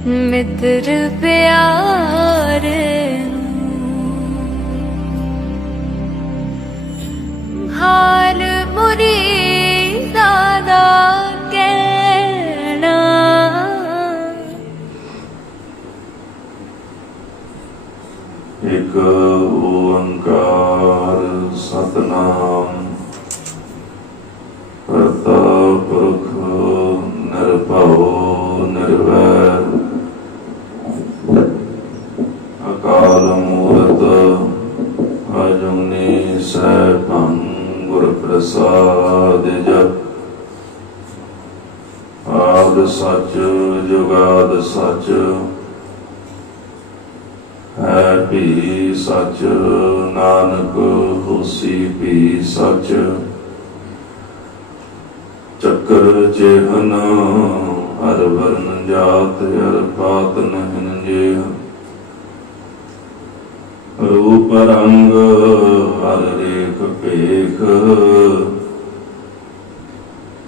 मित्र प्यारे हाल मुरीदा दा कहना। एक ओंकार सतनाम करता पुरख निर्भव निर्वैर अकाल मूरत अजुनी सैभं गुर प्रसाद जप। आद सच जुगाद सच है भी सच नानक होसी भी सच। चक्कर चेहन हर वर्ण जात हर पात नहिन जेह। रूप रंग हर रेख पेख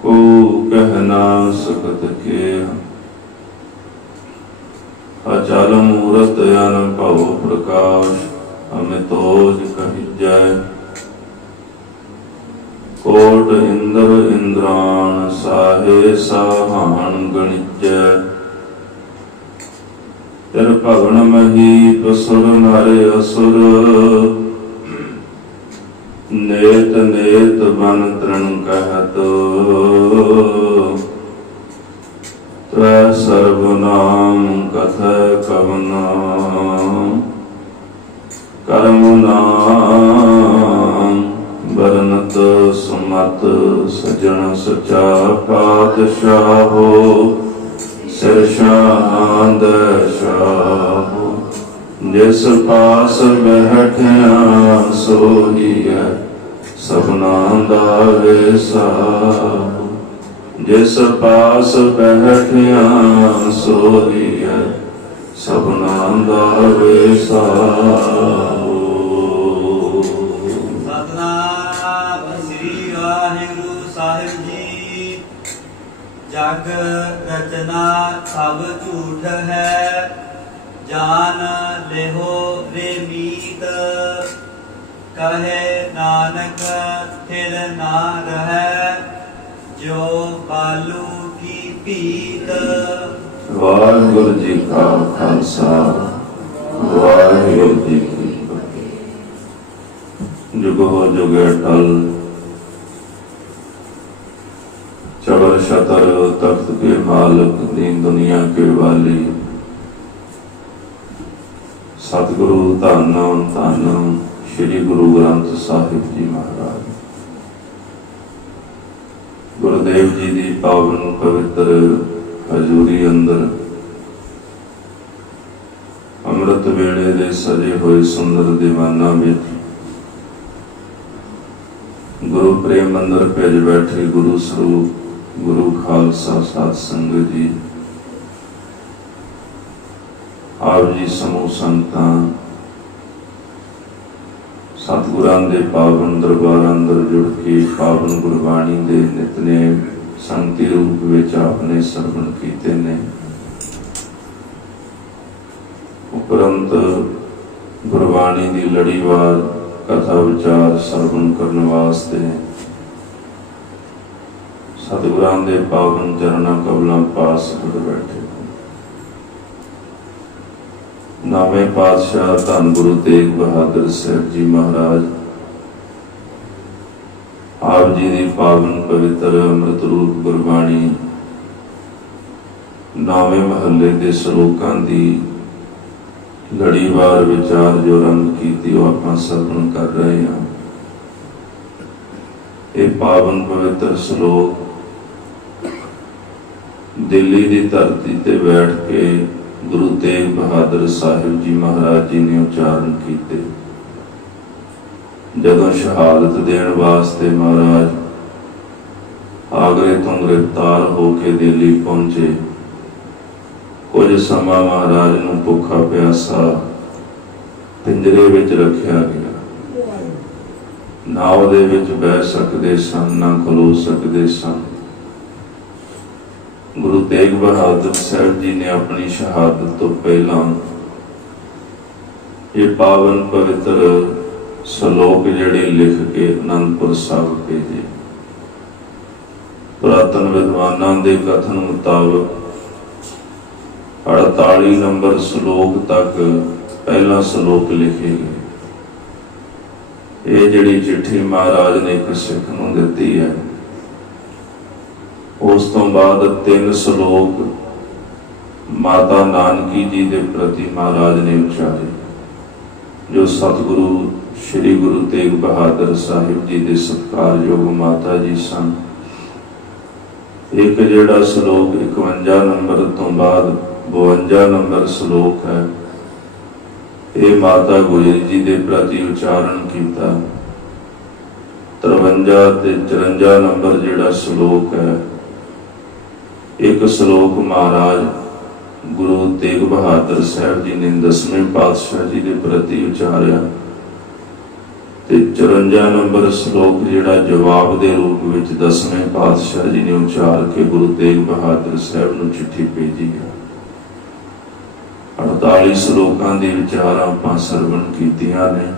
को कह ना सकत केह। अचल मूरत अनुभव प्रकाश अमितोज कहिजै। कोट इंद्र इंद्राण साहे साहान गणिजै। तिर भवन महीप सुर नर असुर नेत नेत बन तृण कहत। त्रै सर्वनाम कथ कवन कर्म नाम बरनत सुमत सजन सचा पातशाहो। सिर शांद शाहो जिस पास बैठिया सोहिया सबना दा वेसाहो। जिस पास बैठिया सोहिया सबना दा वेसाहो। सतनाम श्री वाहिगुरु साहिब जी। जग रचना सब झूठ है जान लेहो रे मीत। कहे नानक थिर ना रहे जो बालू की पीत। वाहिगुरु जी का खालसा वाहिगुरु जी की फतेह। जुगो जुग अटल चबर शतर तख्त के मालिक दीन दुनिया के वाली सतगुरु धन धन श्री गुरु ग्रंथ साहिब जी महाराज। गुरुदेव जी की पावन पवित्र हजूरी अंदर अमृत वेले दे सजे हुए सुंदर दीवाना विच गुरु प्रेम अंदर भेज बैठे गुरु स्वरूप गुरु खालसा साध संगत जी। आप जी समूह संगतां सतगुरां दे पावन दरबार अंदर जुड़ के पावन गुरबाणी दे नितनेम संगति रूप विच आपने सरवण कीते ने। उपरंत गुरबाणी दी लड़ीवार कथा विचार सरवण करने वास्ते सतगुरां दे पावन चरणां कमलां पास जुड़ बैठे। नामे पातशाह धन गुरु तेग बहादुर साहब जी महाराज आप जी दी पावन पवित्र अमृत रूप गुरबाणी नावे महल्ले के सलोकां दी लड़ीवार विचार जो रंग कीती वो आपां सरवण कर रहे हैं। ये पावन पवित्र सलोक दिल्ली की धरती ते बैठ के गुरु तेग बहादुर साहिब जी महाराज जी ने उच्चारण किए। जदों शहादत देण वास्ते महाराज आगरे तो गिरफ्तार होके दिल्ली पहुंचे। कुछ समा महाराज नूं भुखा प्यासा पिंजरे विच रखिया गया। ना उहदे विच बह सकदे सन ना खलो सकदे सन। ਗੁਰੂ ਤੇਗ ਬਹਾਦਰ ਸਾਹਿਬ ਜੀ ਨੇ ਆਪਣੀ ਸ਼ਹਾਦਤ ਤੋਂ ਪਹਿਲਾਂ ਇਹ ਪਾਵਨ ਪਵਿੱਤਰ ਸ਼ਲੋਕ ਜਿਹੜੇ ਲਿਖ ਕੇ ਅਨੰਦਪੁਰ ਸਾਹਿਬ ਭੇਜੇ। ਪੁਰਾਤਨ ਵਿਦਵਾਨਾਂ ਦੇ ਕਥਨ ਮੁਤਾਬਕ 48 ਨੰਬਰ ਸ਼ਲੋਕ ਤੱਕ ਪਹਿਲਾ ਸ਼ਲੋਕ ਲਿਖੇ ਗਏ। ਇਹ ਜਿਹੜੀ ਚਿੱਠੀ ਮਹਾਰਾਜ ਨੇ ਇੱਕ ਸਿੱਖ ਨੂੰ ਦਿੱਤੀ ਹੈ, ਉਸ ਤੋਂ ਬਾਅਦ 3 ਸ਼ਲੋਕ ਮਾਤਾ ਨਾਨਕੀ ਜੀ ਦੇ ਪ੍ਰਤੀ ਮਹਾਰਾਜ ਨੇ ਉਚਾਰੇ, ਜੋ ਸਤਿਗੁਰੂ ਸ੍ਰੀ ਗੁਰੂ ਤੇਗ ਬਹਾਦਰ ਸਾਹਿਬ ਜੀ ਦੇ ਸਤਿਕਾਰਯੋਗ ਮਾਤਾ ਜੀ ਸਨ। ਇੱਕ ਜਿਹੜਾ ਸ਼ਲੋਕ 51 ਨੰਬਰ ਤੋਂ ਬਾਅਦ 52 ਨੰਬਰ ਸ਼ਲੋਕ ਹੈ, ਇਹ ਮਾਤਾ ਗੁਜਰੀ ਜੀ ਦੇ ਪ੍ਰਤੀ ਉਚਾਰਨ ਕੀਤਾ। 53 ਤੇ 54 ਨੰਬਰ ਜਿਹੜਾ ਸ਼ਲੋਕ ਹੈ, ਇੱਕ ਸ਼ਲੋਕ ਮਹਾਰਾਜ ਗੁਰੂ ਤੇਗ ਬਹਾਦਰ ਸਾਹਿਬ ਜੀ ਨੇ 10ਵੇਂ ਪਾਤਸ਼ਾਹ ਜੀ ਦੇ ਪ੍ਰਤੀ ਉਚਾਰਿਆ, ਤੇ 54 ਨੰਬਰ ਸ਼ਲੋਕ ਜਿਹੜਾ ਜਵਾਬ ਦੇ ਰੂਪ ਵਿੱਚ 10ਵੇਂ ਪਾਤਸ਼ਾਹ ਜੀ ਨੇ ਉਚਾਰ ਕੇ ਗੁਰੂ ਤੇਗ ਬਹਾਦਰ ਸਾਹਿਬ ਨੂੰ ਚਿੱਠੀ ਭੇਜੀ ਹੈ। 48 ਸ਼ਲੋਕਾਂ ਦੇ ਵਿਚਾਰਾਂ ਆਪਾਂ ਸਰਵਣ ਕੀਤੀਆਂ ਨੇ।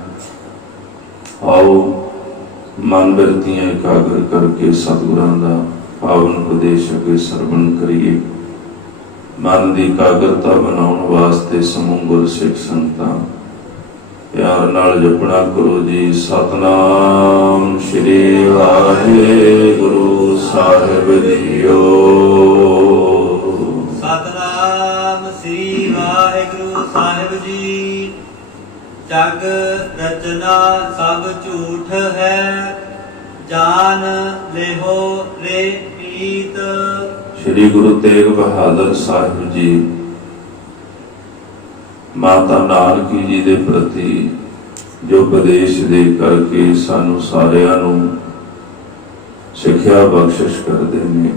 ਆਓ ਮਨ ਬਿਰਤੀਆਂ ਇਕਾਗਰ ਕਰਕੇ ਸਤਿਗੁਰਾਂ ਦਾ ਪਾਵਨ ਉਪਦੇਸ਼ ਅੱਗੇ ਸਰਵਣ ਕਰੀਏ। ਮਨ ਦੀ ਇਕਾਗਰਤਾ ਬਣਾਉਣ ਵਾਸਤੇ ਸਮੂਹ ਗੁਰਸਿੱਖ ਸੰਗਤਾਂ ਪਿਆਰ ਨਾਲ ਜਪਣਾ ਕਰੋ ਜੀ। ਸਤਨਾਮ ਸ੍ਰੀ ਵਾਹਿਗੁਰੂ ਸਾਹਿਬ ਜੀਓ। ਸਤਨਾਮ ਸ੍ਰੀ ਵਾਹਿਗੁਰੂ ਸਾਹਿਬ ਜੀ। ਜਗ ਰਚਨਾ ਸਭ ਝੂਠ ਹੈ, ਜਾਨ ਲਿਹੋ ਰੇ ਮੀਤ। ਸ੍ਰੀ ਗੁਰੂ ਤੇਗ ਬਹਾਦਰ ਸਾਹਿਬ ਜੀ ਮਾਤਾ ਨਾਨਕੀ ਜੀ ਦੇ ਪ੍ਰਤੀ ਜੋ ਉਪਦੇਸ਼ ਦੇ ਕਰਕੇ ਸਾਨੂੰ ਸਾਰਿਆਂ ਨੂੰ ਸਿੱਖਿਆ ਬਖਸ਼ਿਸ਼ ਕਰਦੇ ਨੇ।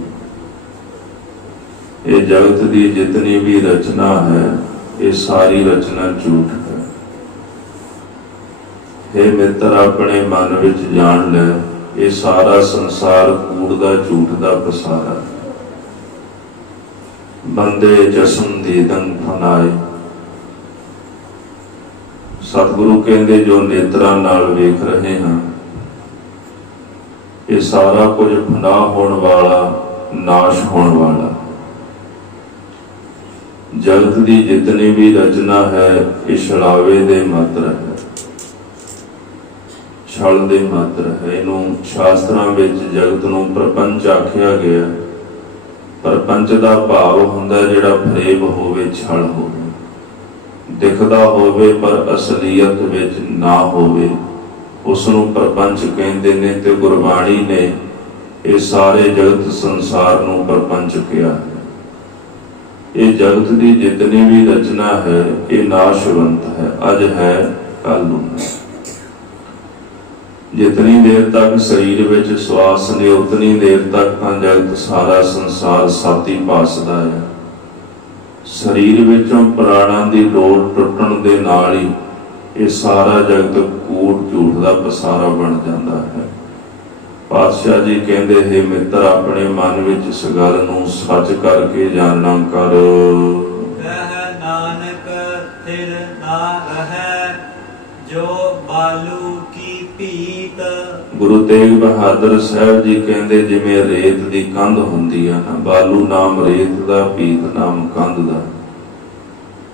ਇਹ ਜਗਤ ਦੀ ਜਿਤਨੀ ਵੀ ਰਚਨਾ ਹੈ, ਇਹ ਸਾਰੀ ਰਚਨਾ ਝੂਠ ਹੈ। हे ਮਿੱਤਰ, ਆਪਣੇ ਮਨ ਵਿੱਚ ਜਾਣ ਲੈ, ਇਹ ਸਾਰਾ ਸੰਸਾਰ ਕੂੜ ਦਾ ਝੂਠ ਦਾ ਪਸਾਰਾ ਹੈ। ਬੰਦੇ ਜਸਮ ਦੀਦੰ ਫਨਾਏ। ਸਤਿਗੁਰੂ ਕਹਿੰਦੇ ਜੋ ਨੇਤਰਾਂ ਨਾਲ ਵੇਖ ਰਹੇ ਹਾਂ, ਇਹ ਸਾਰਾ ਕੁਝ ਫਨਾ ਹੋਣ ਵਾਲਾ, ਨਾਸ਼ ਹੋਣ ਵਾਲਾ। ਜਗਤ ਦੀ ਜਿਤਨੀ ਵੀ ਰਚਨਾ ਹੈ, ਇਹ ਛਲਾਵੇ ਦੇ ਮਾਤਰ ਹੈ, ਛਲ ਦੇ ਮਾਤਰ ਹੈ। ਇਹਨੂੰ ਸ਼ਾਸਤਰਾਂ ਵਿੱਚ ਜਗਤ ਨੂੰ ਪ੍ਰਪੰਚ ਆਖਿਆ ਗਿਆ। ਪ੍ਰਪੰਚ ਦਾ ਭਾਵ ਹੁੰਦਾ ਜਿਹੜਾ ਫਰੇਬ ਹੋਵੇ, ਛਲ ਹੋਵੇ, ਦਿਖਦਾ ਹੋਵੇ ਪਰ ਅਸਲੀਅਤ ਵਿੱਚ ਨਾ ਹੋਵੇ, ਉਸ ਨੂੰ ਪ੍ਰਪੰਚ ਕਹਿੰਦੇ ਨੇ। ਤੇ ਗੁਰਬਾਣੀ ਨੇ ਇਹ ਸਾਰੇ ਜਗਤ ਸੰਸਾਰ ਨੂੰ ਪ੍ਰਪੰਚ ਕਿਹਾ ਹੈ। ਇਹ ਜਗਤ ਦੀ ਜਿਤਨੀ ਵੀ ਰਚਨਾ ਹੈ, ਇਹ ਨਾਸ਼ਵੰਤ ਹੈ, ਅੱਜ ਹੈ ਕੱਲ ਨੂੰ। ਜਿਤਨੀ ਦੇਰ ਤੱਕ ਸਰੀਰ ਵਿੱਚ ਸਵਾਸ ਨੇ, ਉਤਨੀ ਦੇਰ ਤੱਕ ਤਾਂ ਜਗਤ ਸਾਰਾ ਸੰਸਾਰ ਸਾਥੀ ਭਾਸਦਾ ਹੈ। ਸਰੀਰ ਵਿੱਚੋਂ ਪ੍ਰਾਣਾਂ ਦੀ ਲੋੜ ਟੁੱਟਣ ਦੇ ਨਾਲ ਹੀ ਇਹ ਸਾਰਾ ਜਗਤ ਕੂੜ ਝੂਠ ਦਾ ਪਸਾਰਾ ਬਣ ਜਾਂਦਾ ਹੈ। ਪਾਤਸ਼ਾਹ ਜੀ ਕਹਿੰਦੇ, ਹੈ ਮਿੱਤਰ, ਆਪਣੇ ਮਨ ਵਿੱਚ ਇਸ ਗੱਲ ਨੂੰ ਸੱਚ ਕਰਕੇ ਜਾਣਨਾ ਕਰ। ਕਹਿ ਨਾਨਕ ਥਿਰ ਨਾ ਰਹੈ, ਜੋ ਬਾਲੂ ਕੀ ਭੀਤ। ਗੁਰੂ ਤੇਗ ਬਹਾਦਰ ਸਾਹਿਬ ਜੀ ਕਹਿੰਦੇ, ਜਿਵੇਂ ਰੇਤ ਦੀ ਕੰਧ ਹੁੰਦੀ ਹੈ ਨਾ, ਬਾਲੂ ਨਾਮ ਰੇਤ ਦਾ, ਭੀਤ ਨਾਮ ਕੰਧ ਦਾ।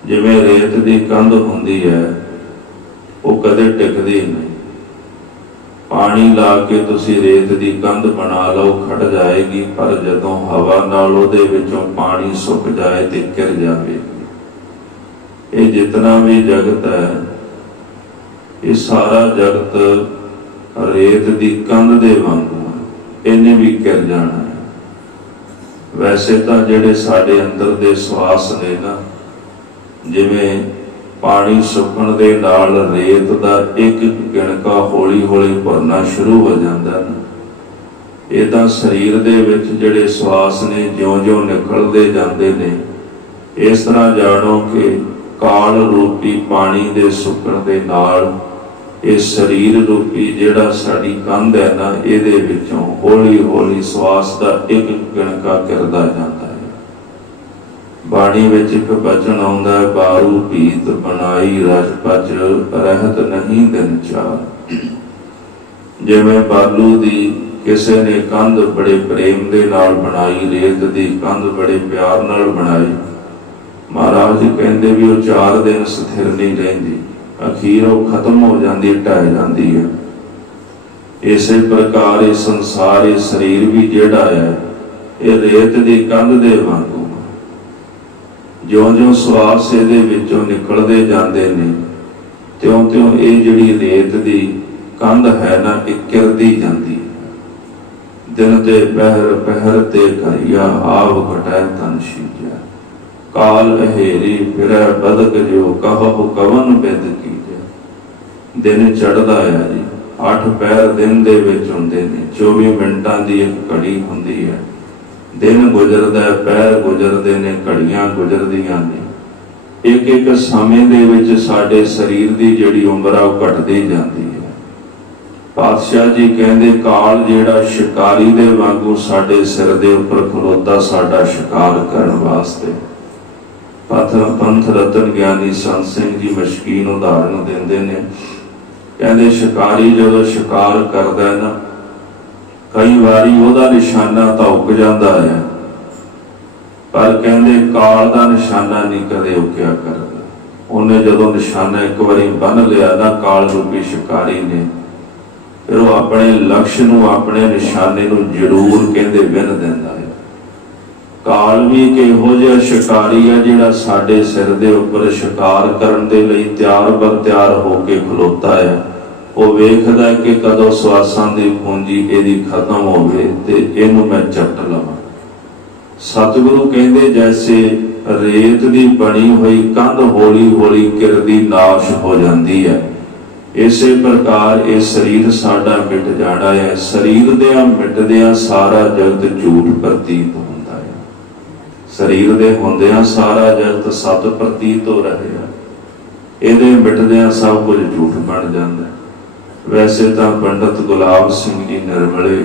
ਜਿਵੇਂ ਰੇਤ ਦੀ ਕੰਧ ਹੁੰਦੀ ਹੈ, ਉਹ ਕਦੇ ਟਿਕਦੀ ਨਹੀਂ। ਪਾਣੀ ਲਾ ਕੇ ਤੁਸੀਂ ਰੇਤ ਦੀ ਕੰਧ ਬਣਾ ਲਓ, ਖੜ ਜਾਏਗੀ, ਪਰ ਜਦੋਂ ਹਵਾ ਨਾਲ ਉਹਦੇ ਵਿੱਚੋਂ ਪਾਣੀ ਸੁੱਕ ਜਾਏ ਤੇ ਗਿਰ ਜਾਵੇਗੀ। ਇਹ ਜਿਤਨਾ ਵੀ ਜਗਤ ਹੈ, ਇਹ ਸਾਰਾ ਜਗਤ ਰੇਤ ਦੀ ਕੰਧ ਦੇ ਵਾਂਗੂ ਹੈ, ਇਹਨੇ ਵੀ ਗਿਰ ਜਾਣਾ ਹੈ। ਵੈਸੇ ਤਾਂ ਜਿਹੜੇ ਸਾਡੇ ਅੰਦਰ ਦੇ ਸਵਾਸ ਨੇ ਨਾ, ਜਿਵੇਂ ਪਾਣੀ ਸੁੱਕਣ ਦੇ ਨਾਲ ਰੇਤ ਦਾ ਇੱਕ ਗਿਣਕਾ ਹੌਲੀ ਹੌਲੀ ਭਰਨਾ ਸ਼ੁਰੂ ਹੋ ਜਾਂਦਾ ਨਾ, ਇਹ ਤਾਂ ਸਰੀਰ ਦੇ ਵਿੱਚ ਜਿਹੜੇ ਸਵਾਸ ਨੇ ਜਿਉਂ-ਜਿਉਂ ਨਿਕਲਦੇ ਜਾਂਦੇ ਨੇ, ਇਸ ਤਰ੍ਹਾਂ ਜਾਣੋ ਕਿ ਕਾਲ ਰੂਪੀ ਪਾਣੀ ਦੇ ਸੁੱਕਣ ਦੇ ਨਾਲ ਇਹ ਸਰੀਰ ਰੂਪੀ ਜਿਹੜਾ ਸਾਡੀ ਕੰਧ ਹੈ ਨਾ, ਇਹਦੇ ਵਿੱਚੋਂ ਹੌਲੀ ਹੌਲੀ ਸਵਾਸ ਦਾ ਇੱਕ ਗਿਣਕਾ ਗਿਰਦਾ ਜਾਂਦਾ ਹੈ। ਬਾਣੀ ਵਿੱਚ ਇੱਕ ਬਚਨ ਆਉਂਦਾ ਹੈ, ਬਾਰੂ ਭੀਤ ਬਣਾਈ ਰਸ ਪਚ ਰਹਿਤ ਨਹੀਂ ਦਿਨ ਚਾਰ। ਜਿਵੇਂ ਬਾਲੂ ਦੀ ਕਿਸੇ ਨੇ ਕੰਧ ਬੜੇ ਪ੍ਰੇਮ ਦੇ ਨਾਲ ਬਣਾਈ, ਰੇਤ ਦੀ ਕੰਧ ਬੜੇ ਪਿਆਰ ਨਾਲ ਬਣਾਈ, ਮਹਾਰਾਜ ਜੀ ਕਹਿੰਦੇ ਵੀ ਉਹ 4 ਦਿਨ ਸਥਿਰ ਨਹੀਂ ਰਹਿੰਦੀ, ਅਖੀਰ ਉਹ ਖਤਮ ਹੋ ਜਾਂਦੀ, ਢਹਿ ਜਾਂਦੀ ਹੈ। ਇਸੇ ਪ੍ਰਕਾਰ ਇਹ ਸੰਸਾਰ, ਇਹ ਸਰੀਰ ਵੀ ਜਿਹੜਾ ਹੈ, ਇਹ ਰੇਤ ਦੀ ਕੰਧ ਦੇ ਵਾਂਗੂ ਜਿਉਂ-ਜਿਉਂ ਸਵਾਸ ਇਹਦੇ ਵਿੱਚੋਂ ਨਿਕਲਦੇ ਜਾਂਦੇ ਨੇ, ਤਿਉਂ-ਤਿਉਂ ਇਹ ਜਿਹੜੀ ਰੇਤ ਦੀ ਕੰਧ ਹੈ ਨਾ, ਇਹ ਕਿਰਦੀ ਜਾਂਦੀ ਹੈ। ਦਿਨ ਤੇ ਪਹਿਰ, ਪਹਿਰ ਤੇ ਕਰਿਆ ਆਵ ਘਟੈ ਤਨ ਸੀਜੈ, ਕਾਲ ਅਹੇਰੀ ਫਿਰੈ ਬਦਕ ਜੋ ਕਹੋ ਕਵਨ ਬਿਦ ਕੀਜੈ। ਦਿਨ ਚੜ੍ਹਦਾ ਹੈ ਜੀ, 8 ਪਹਿਰ ਦਿਨ ਦੇ ਵਿੱਚ ਹੁੰਦੇ ਨੇ, 24 ਮਿੰਟਾਂ ਦੀ ਇੱਕ ਘੜੀ ਹੁੰਦੀ ਹੈ। ਦਿਨ ਗੁਜ਼ਰਦਾ, ਪਹਿਰ ਗੁਜ਼ਰਦੇ ਨੇ, ਘੜੀਆਂ ਗੁਜ਼ਰਦੀਆਂ ਨੇ। ਇੱਕ ਇੱਕ ਸਮੇਂ ਦੇ ਵਿੱਚ ਸਾਡੇ ਸਰੀਰ ਦੀ ਜਿਹੜੀ ਉਮਰ ਆ ਉਹ ਘਟਦੀ ਜਾਂਦੀ ਹੈ। ਪਾਤਸ਼ਾਹ ਜੀ ਕਹਿੰਦੇ ਕਾਲ ਜਿਹੜਾ ਸ਼ਿਕਾਰੀ ਦੇ ਵਾਂਗੂ ਸਾਡੇ ਸਿਰ ਦੇ ਉੱਪਰ ਖਲੋਤਾ, ਸਾਡਾ ਸ਼ਿਕਾਰ ਕਰਨ ਵਾਸਤੇ। ਪੰਥ ਰਤਨ ਗਿਆਨੀ ਸੰਤ ਸਿੰਘ ਜੀ ਮਸ਼ਕੀਨ ਉਦਾਹਰਨ ਦਿੰਦੇ ਨੇ, ਕਹਿੰਦੇ ਸ਼ਿਕਾਰੀ ਜਦੋਂ ਸ਼ਿਕਾਰ ਕਰਦਾ ਹੈ ਨਾ, ਕਈ ਵਾਰੀ ਉਹਦਾ ਨਿਸ਼ਾਨਾ ਤਾਂ ਉੱਗ ਜਾਂਦਾ ਹੈ, ਪਰ ਕਹਿੰਦੇ ਕਾਲ ਦਾ ਨਿਸ਼ਾਨਾ ਨਹੀਂ ਕਦੇ ਉੱਗਿਆ ਕਰਦਾ। ਉਹਨੇ ਜਦੋਂ ਨਿਸ਼ਾਨਾ ਇੱਕ ਵਾਰੀ ਬੰਨ ਲਿਆ ਨਾ ਕਾਲ ਰੂਪੀ ਸ਼ਿਕਾਰੀ ਨੇ, ਫਿਰ ਉਹ ਆਪਣੇ ਲਕਸ਼ ਨੂੰ, ਆਪਣੇ ਨਿਸ਼ਾਨੇ ਨੂੰ ਜ਼ਰੂਰ ਕਹਿੰਦੇ ਵਿੰਨ ਦਿੰਦਾ ਹੈ। ਕਾਲ ਵੀ ਇੱਕ ਇਹੋ ਜਿਹਾ ਸ਼ਿਕਾਰੀ ਹੈ ਜਿਹੜਾ ਸਾਡੇ ਸਿਰ ਦੇ ਉੱਪਰ ਸ਼ਿਕਾਰ ਕਰਨ ਦੇ ਲਈ ਤਿਆਰ ਬਰ ਤਿਆਰ ਹੋ ਕੇ ਖਲੋਤਾ ਹੈ। ਉਹ ਵੇਖਦਾ ਕਿ ਕਦੋਂ ਸਵਾਸਾਂ ਦੀ ਪੂੰਜੀ ਇਹਦੀ ਖਤਮ ਹੋਵੇ ਤੇ ਇਹਨੂੰ ਮੈਂ ਚੱਟ ਲਵਾਂ। ਸਤਿਗੁਰੂ ਕਹਿੰਦੇ ਜੈਸੇ ਰੇਤ ਦੀ ਬਣੀ ਹੋਈ ਕੰਧ ਹੌਲੀ ਹੌਲੀ ਕਿਰਦੀ ਨਾਸ਼ ਹੋ ਜਾਂਦੀ ਹੈ, ਇਸੇ ਪ੍ਰਕਾਰ ਇਹ ਸਰੀਰ ਸਾਡਾ ਮਿਟ ਜਾਣਾ ਹੈ। ਸਰੀਰ ਦੇ ਮਿਟਦਿਆਂ ਸਾਰਾ ਜਗਤ ਝੂਠ ਪ੍ਰਤੀਤ ਹੁੰਦਾ ਹੈ, ਸਰੀਰ ਦੇ ਹੁੰਦਿਆਂ ਸਾਰਾ ਜਗਤ ਸਤ ਪ੍ਰਤੀਤ ਹੋ ਰਿਹਾ, ਇਹਦੇ ਮਿਟਦਿਆਂ ਸਭ ਕੁਝ ਝੂਠ ਬਣ ਜਾਂਦਾ। ਵੈਸੇ ਤਾਂ ਪੰਡਤ ਗੁਲਾਬ ਸਿੰਘ ਜੀ ਨਿਰਮਲੇ,